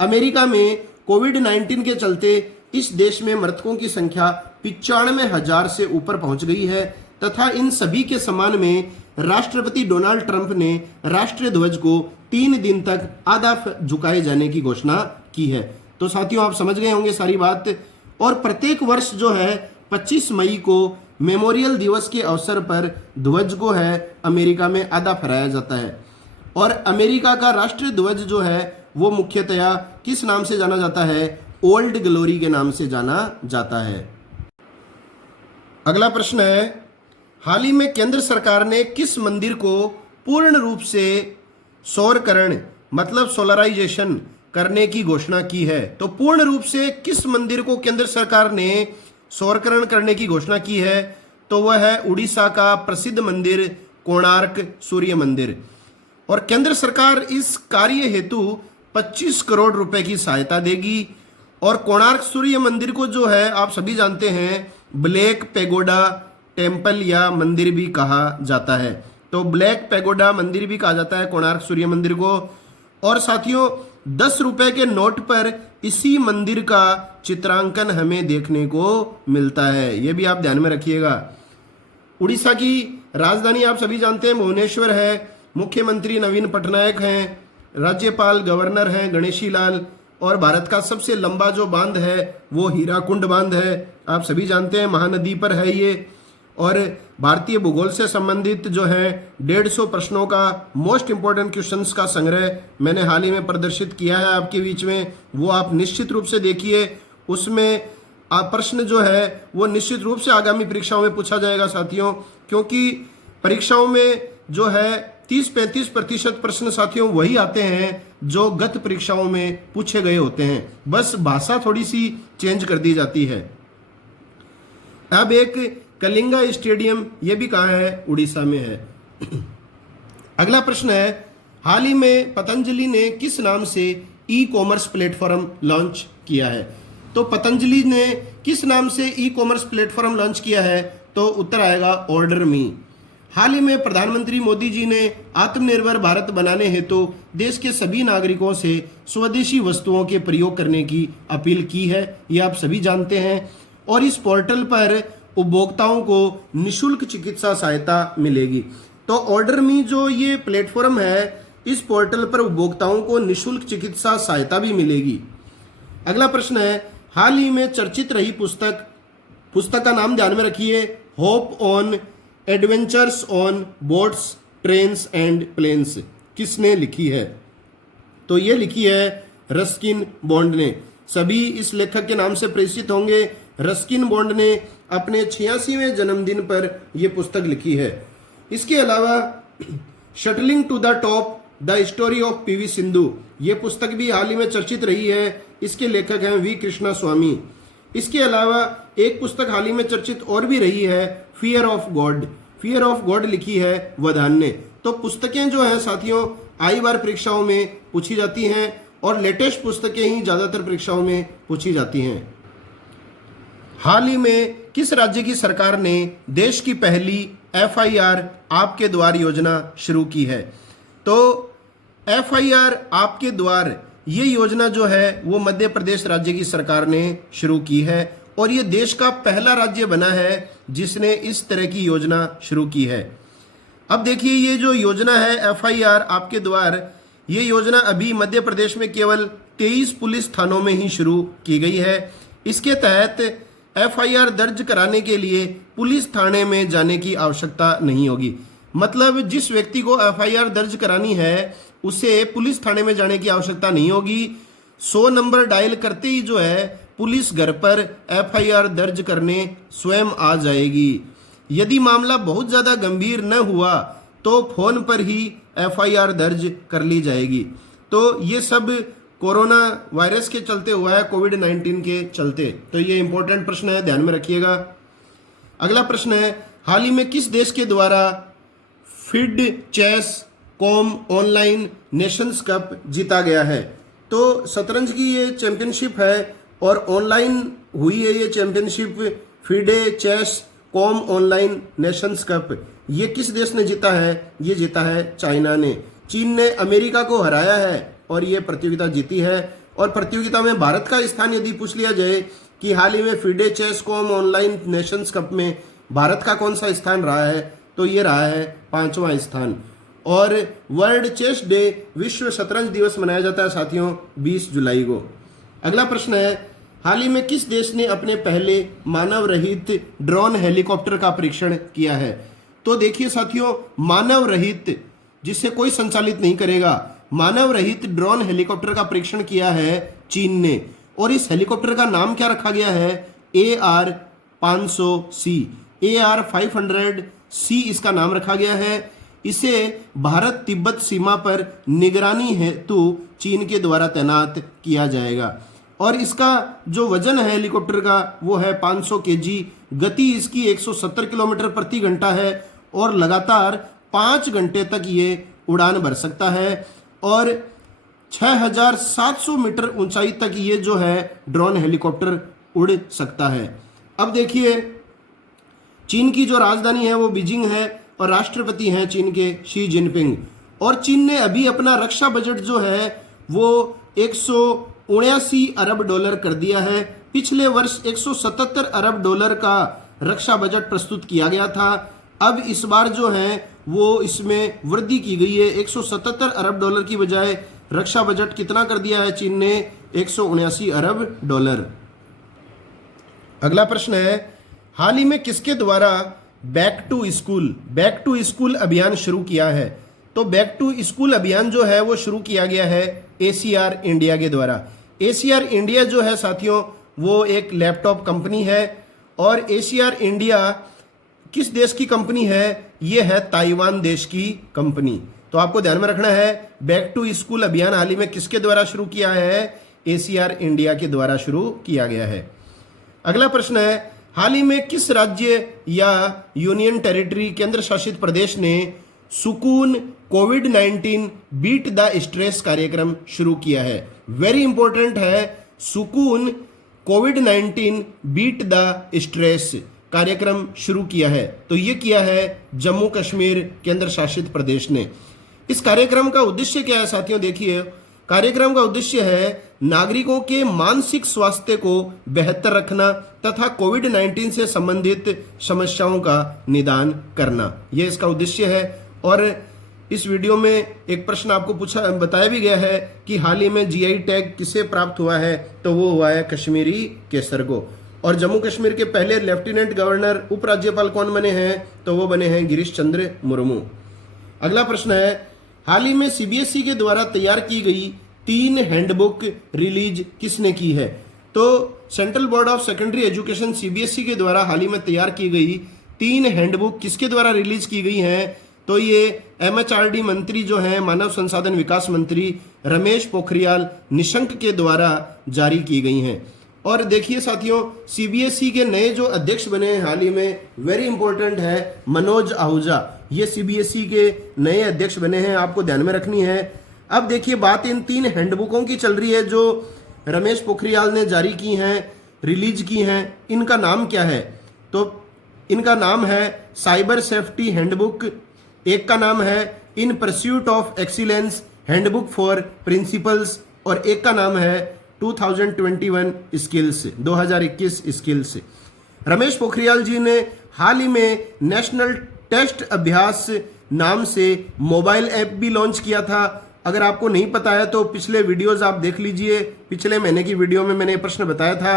अमेरिका में कोविड-19 के चलते इस देश में मृतकों की संख्या 95,000 से ऊपर पहुंच गई है तथा इन सभी के सम्मान में राष्ट्रपति डोनाल्ड ट्रंप ने राष्ट्रीय ध्वज को 3 दिन तक आधा झुकाए जाने की घोषणा की है। तो साथियों आप समझ गए होंगे सारी बात। और प्रत्येक वर्ष जो है 25 मई को मेमोरियल दिवस के अवसर पर ध्वज को है अमेरिका में आधा फहराया जाता है। और अमेरिका का राष्ट्रीय ध्वज जो है वो मुख्यतया किस नाम से जाना जाता है? ओल्ड ग्लोरी के नाम से जाना जाता है। अगला प्रश्न है, हाल ही में केंद्र सरकार ने किस मंदिर को पूर्ण रूप से सौरकरण मतलब सोलराइजेशन करने की घोषणा की है? तो पूर्ण रूप से किस मंदिर को केंद्र सरकार ने सौरकरण करने की घोषणा की है? तो वह है उड़ीसा का प्रसिद्ध मंदिर कोणार्क सूर्य मंदिर। और केंद्र सरकार इस कार्य हेतु 25 करोड़ रुपए की सहायता देगी। और कोणार्क सूर्य मंदिर को जो है आप सभी जानते हैं ब्लैक पैगोडा टेम्पल या मंदिर भी कहा जाता है। तो ब्लैक पैगोडा मंदिर भी कहा जाता है कोणार्क सूर्य मंदिर को। और साथियों 10 रुपए के नोट पर इसी मंदिर का चित्रांकन हमें देखने को मिलता है, ये भी आप ध्यान में रखिएगा। उड़ीसा की राजधानी आप सभी जानते हैं भुवनेश्वर है। मुख्यमंत्री नवीन पटनायक हैं, राज्यपाल गवर्नर हैं गणेशी लाल। और भारत का सबसे लंबा जो बांध है वो हीराकुंड बांध है, आप सभी जानते हैं महानदी पर है ये। और भारतीय भूगोल से संबंधित जो है 150 प्रश्नों का मोस्ट इंपोर्टेंट क्वेश्चंस का संग्रह मैंने हाल ही में प्रदर्शित किया है आपके बीच में, वो आप निश्चित रूप से देखिए। उसमें प्रश्न जो है वो निश्चित रूप से आगामी परीक्षाओं में पूछा जाएगा साथियों, क्योंकि परीक्षाओं में जो है 30-35% प्रश्न साथियों वही आते हैं जो गत परीक्षाओं में पूछे गए होते हैं, बस भाषा थोड़ी सी चेंज कर दी जाती है। अब एक कलिंगा स्टेडियम ये भी कहाँ है? उड़ीसा में है। अगला प्रश्न है, हाल ही में पतंजलि ने किस नाम से ई कॉमर्स प्लेटफॉर्म लॉन्च किया है? तो पतंजलि ने किस नाम से ई कॉमर्स प्लेटफॉर्म लॉन्च किया है? तो उत्तर आएगा ऑर्डर मी। हाल ही में प्रधानमंत्री मोदी जी ने आत्मनिर्भर भारत बनाने हेतु देश के सभी नागरिकों से स्वदेशी वस्तुओं के प्रयोग करने की अपील की है, ये आप सभी जानते हैं। और इस पोर्टल पर उपभोक्ताओं को निशुल्क चिकित्सा सहायता मिलेगी। तो ऑर्डर मी जो ये प्लेटफॉर्म है, इस पोर्टल पर उपभोक्ताओं को निशुल्क चिकित्सा सहायता भी मिलेगी। अगला प्रश्न है, हाल ही में चर्चित रही पुस्तक का नाम ध्यान में रखिए, hope on adventures on boats trains and planes, किसने लिखी है? तो ये लिखी है रस्किन बॉन्ड ने। सभी इस लेखक के नाम से परिचित होंगे। रस्किन बॉन्ड ने अपने 86वें जन्मदिन पर यह पुस्तक लिखी है। इसके अलावा shuttling to the top the story of PV Sindhu, ये पुस्तक भी हाल ही में चर्चित रही है। इसके लेखक हैं वी कृष्णा स्वामी। इसके अलावा एक पुस्तक हाल ही में चर्चित और भी रही है, फियर ऑफ गॉड लिखी है वधान ने। तो पुस्तकें जो हैं साथियों आई बार परीक्षाओं में पूछी जाती हैं और लेटेस्ट पुस्तकें ही ज्यादातर परीक्षाओं में पूछी जाती हैं। हाल ही में किस राज्य की सरकार ने देश की पहली FIR आपके द्वार योजना शुरू की है? तो FIR आपके द्वार ये योजना जो है वो मध्य प्रदेश राज्य की सरकार ने शुरू की है और ये देश का पहला राज्य बना है जिसने इस तरह की योजना शुरू की है। अब देखिए ये जो योजना है FIR आपके द्वार, ये योजना अभी मध्य प्रदेश में केवल 23 पुलिस थानों में ही शुरू की गई है। इसके तहत एफआईआर दर्ज कराने के लिए पुलिस थाने में जाने की आवश्यकता नहीं होगी। मतलब जिस व्यक्ति को एफआईआर दर्ज करानी है उसे पुलिस थाने में जाने की आवश्यकता नहीं होगी। 100 नंबर डायल करते ही जो है पुलिस घर पर एफआईआर दर्ज करने स्वयं आ जाएगी। यदि मामला बहुत ज़्यादा गंभीर न हुआ तो फोन पर ही एफआईआर दर्ज कर ली जाएगी। तो ये सब कोरोना वायरस के चलते हुआ है, कोविड-19 के चलते। तो ये इंपॉर्टेंट प्रश्न है, ध्यान में रखिएगा। अगला प्रश्न है, हाल ही में किस देश के द्वारा FIDE chess com online nations cup जीता गया है? तो शतरंज की ये चैंपियनशिप है और ऑनलाइन हुई है ये championship, FIDE chess com online nations cup. ये किस देश ने जीता है? ये जीता है चाइना ने। चीन ने अमेरिका को हराया है और ये प्रतियोगिता जीती है। और प्रतियोगिता में भारत का स्थान यदि पूछ लिया जाए कि हाल ही में FIDE chess com online nations cup में भारत का कौन सा स्थान रहा है, तो ये रहा है 5वां स्थान। और वर्ल्ड चेस डे, विश्व शतरंज दिवस मनाया जाता है साथियों 20 जुलाई को। अगला प्रश्न है, हाल ही में किस देश ने अपने पहले मानव रहित ड्रोन हेलीकॉप्टर का परीक्षण किया है? तो देखिए साथियों, मानव रहित, जिसे कोई संचालित नहीं करेगा, मानव रहित ड्रोन हेलीकॉप्टर का परीक्षण किया है चीन ने। और इस हेलीकॉप्टर का नाम क्या रखा गया है? AR-500C। AR-500C इसका नाम रखा गया है। इसे भारत तिब्बत सीमा पर निगरानी हेतु चीन के द्वारा तैनात किया जाएगा। और इसका जो वजन है हेलीकॉप्टर का वो है 500 kg। गति इसकी 170 किलोमीटर प्रति घंटा है और लगातार 5 घंटे तक ये उड़ान भर सकता है। और 6700 मीटर ऊंचाई तक ये जो है ड्रोन हेलीकॉप्टर उड़ सकता है। अब देखिए, चीन की जो राजधानी है वो बीजिंग है और राष्ट्रपति हैं चीन के शी जिनपिंग। और चीन ने अभी अपना रक्षा बजट जो है वो 179 अरब डॉलर कर दिया है। पिछले वर्ष 177 अरब डॉलर का रक्षा बजट प्रस्तुत किया गया था। अब इस बार जो है वो इसमें वृद्धि की गई है। 177 अरब डॉलर की बजाय रक्षा बजट कितना कर दिया है चीन ने? 179 अरब डॉलर। अगला प्रश्न है, हाल ही में किसके द्वारा बैक टू स्कूल अभियान शुरू किया है? तो बैक टू स्कूल अभियान जो है वो शुरू किया गया है एसीआर इंडिया के द्वारा। एसीआर इंडिया जो है साथियों वो एक लैपटॉप कंपनी है। और एसीआर इंडिया किस देश की कंपनी है? ये है ताइवान देश की कंपनी। तो आपको ध्यान में रखना है, बैक टू स्कूल अभियान हाल ही में किसके द्वारा शुरू किया है? एसीआर इंडिया के द्वारा शुरू किया गया है। अगला प्रश्न है, हाल ही में किस राज्य या यूनियन टेरिटरी केंद्र शासित प्रदेश ने सुकून कोविड-19 बीट द स्ट्रेस कार्यक्रम शुरू किया है? वेरी इंपॉर्टेंट है, सुकून कोविड-19 बीट द स्ट्रेस कार्यक्रम शुरू किया है। तो ये किया है जम्मू कश्मीर केंद्र शासित प्रदेश ने। इस कार्यक्रम का उद्देश्य क्या है साथियों? देखिए, कार्यक्रम का उद्देश्य है नागरिकों के मानसिक स्वास्थ्य को बेहतर रखना तथा कोविड-19 से संबंधित समस्याओं का निदान करना, ये इसका उद्देश्य है। और इस वीडियो में एक प्रश्न आपको बताया भी गया है कि हाल ही में जीआई टैग किसे प्राप्त हुआ है? तो वो हुआ है कश्मीरी केसर को। और जम्मू कश्मीर के पहले लेफ्टिनेंट गवर्नर उपराज्यपाल कौन बने हैं? तो वो बने हैं गिरीश चंद्र मुर्मू। अगला प्रश्न है, हाल ही में सीबीएसई के द्वारा तैयार की गई 3 हैंडबुक रिलीज किसने की है? तो central board of secondary education CBSE के द्वारा हाल ही में तैयार की गई 3 हैंडबुक किसके द्वारा रिलीज की गई हैं? तो ये एमएचआरडी मंत्री जो हैं, मानव संसाधन विकास मंत्री रमेश पोखरियाल निशंक के द्वारा जारी की गई हैं। और देखिए साथियों, सीबीएसई के नए जो अध्यक्ष बने हैं हाल ही में, वेरी इंपॉर्टेंट है, मनोज आहूजा। ये सीबीएसई के नए अध्यक्ष बने हैं, आपको ध्यान में रखनी है। अब देखिए, बात इन 3 हैंडबुकों की चल रही है जो रमेश पोखरियाल ने जारी की हैं, रिलीज की हैं। इनका नाम क्या है? तो इनका नाम है साइबर सेफ्टी हैंडबुक, एक का नाम है in pursuit of excellence handbook for principals, और एक का नाम है 2021 स्किल्स, 2021 स्किल्स। रमेश पोखरियाल जी ने हाल ही में नेशनल टेस्ट अभ्यास नाम से मोबाइल ऐप भी लॉन्च किया था। अगर आपको नहीं पता है तो पिछले वीडियोस आप देख लीजिए। पिछले महीने की वीडियो में मैंने प्रश्न बताया था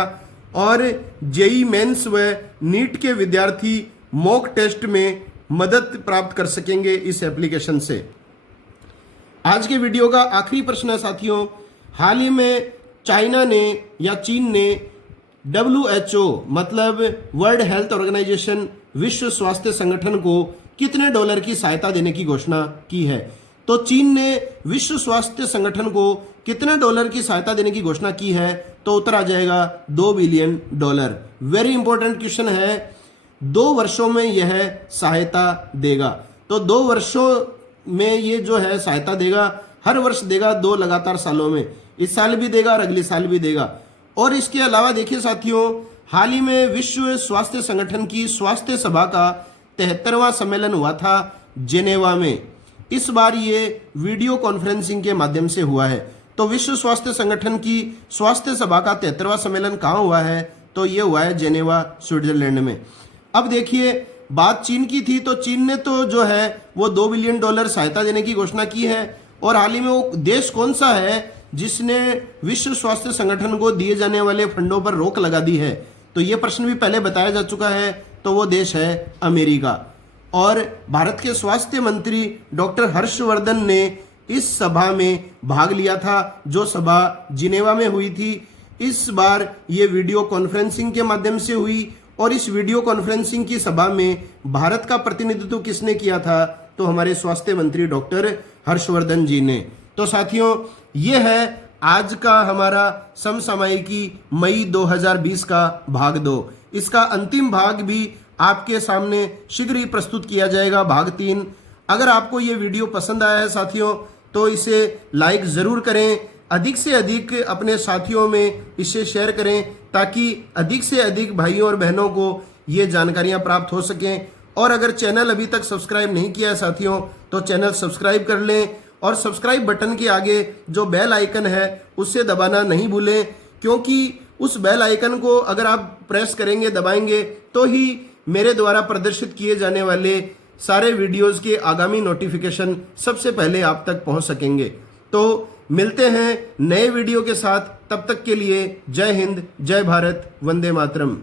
और जेई मेंस व नीट के विद्यार्थी मॉक टेस्ट में मदद प्राप्त कर सकेंगे इस एप्लीकेशन से। आज के वीडियो का आखिरी प्रश्न है साथियों, हाल ही में चाइना ने या चीन ने WHO मतलब वर्ल्ड हेल्थ ऑर्गेनाइजेशन विश्व स्वास्थ्य संगठन को कितने डॉलर की सहायता देने की घोषणा की है? तो चीन ने विश्व स्वास्थ्य संगठन को कितने डॉलर की सहायता देने की घोषणा की है? तो उत्तर आ जाएगा $2 बिलियन। वेरी इंपॉर्टेंट क्वेश्चन है। 2 वर्षों में यह सहायता देगा। तो 2 वर्षों में ये जो है सहायता देगा, हर वर्ष देगा 2 लगातार सालों में, इस साल भी देगा और अगले साल भी देगा। और इसके अलावा देखिए साथियों, हाल ही में विश्व स्वास्थ्य संगठन की स्वास्थ्य सभा का 73वां सम्मेलन हुआ था जेनेवा में। इस बार ये वीडियो कॉन्फ्रेंसिंग के माध्यम से हुआ है। तो विश्व स्वास्थ्य संगठन की स्वास्थ्य सभा का 73वां सम्मेलन कहाँ हुआ है? तो ये हुआ है जेनेवा, स्विट्जरलैंड में। अब देखिए, बात चीन की थी, तो चीन ने तो जो है वो $2 बिलियन सहायता देने की घोषणा की है। और हाल ही में वो देश कौन सा है जिसने विश्व स्वास्थ्य संगठन को दिए जाने वाले फंडों पर रोक लगा दी है? तो ये प्रश्न भी पहले बताया जा चुका है, तो वो देश है अमेरिका। और भारत के स्वास्थ्य मंत्री डॉक्टर हर्षवर्धन ने इस सभा में भाग लिया था, जो सभा जिनेवा में हुई थी। इस बार ये वीडियो कॉन्फ्रेंसिंग के माध्यम से हुई और इस वीडियो कॉन्फ्रेंसिंग की सभा में भारत का प्रतिनिधित्व किसने किया था? तो हमारे स्वास्थ्य मंत्री डॉक्टर हर्षवर्धन जी ने। तो साथियों, ये है आज का हमारा समसामयिकी मई 2020 का भाग 2। इसका अंतिम भाग भी आपके सामने शीघ्र ही प्रस्तुत किया जाएगा, भाग 3। अगर आपको ये वीडियो पसंद आया है साथियों, तो इसे लाइक ज़रूर करें, अधिक से अधिक अपने साथियों में इसे शेयर करें, ताकि अधिक से अधिक भाइयों और बहनों को ये जानकारियां प्राप्त हो सकें। और अगर चैनल अभी तक सब्सक्राइब नहीं किया है साथियों, तो चैनल सब्सक्राइब कर लें और सब्सक्राइब बटन के आगे जो बेल आइकन है उसे दबाना नहीं भूलें, क्योंकि उस बेल आइकन को अगर आप प्रेस करेंगे, दबाएंगे, तो ही मेरे द्वारा प्रदर्शित किए जाने वाले सारे वीडियोस के आगामी नोटिफिकेशन सबसे पहले आप तक पहुंच सकेंगे। तो मिलते हैं नए वीडियो के साथ, तब तक के लिए जय हिंद, जय भारत, वंदे मातरम।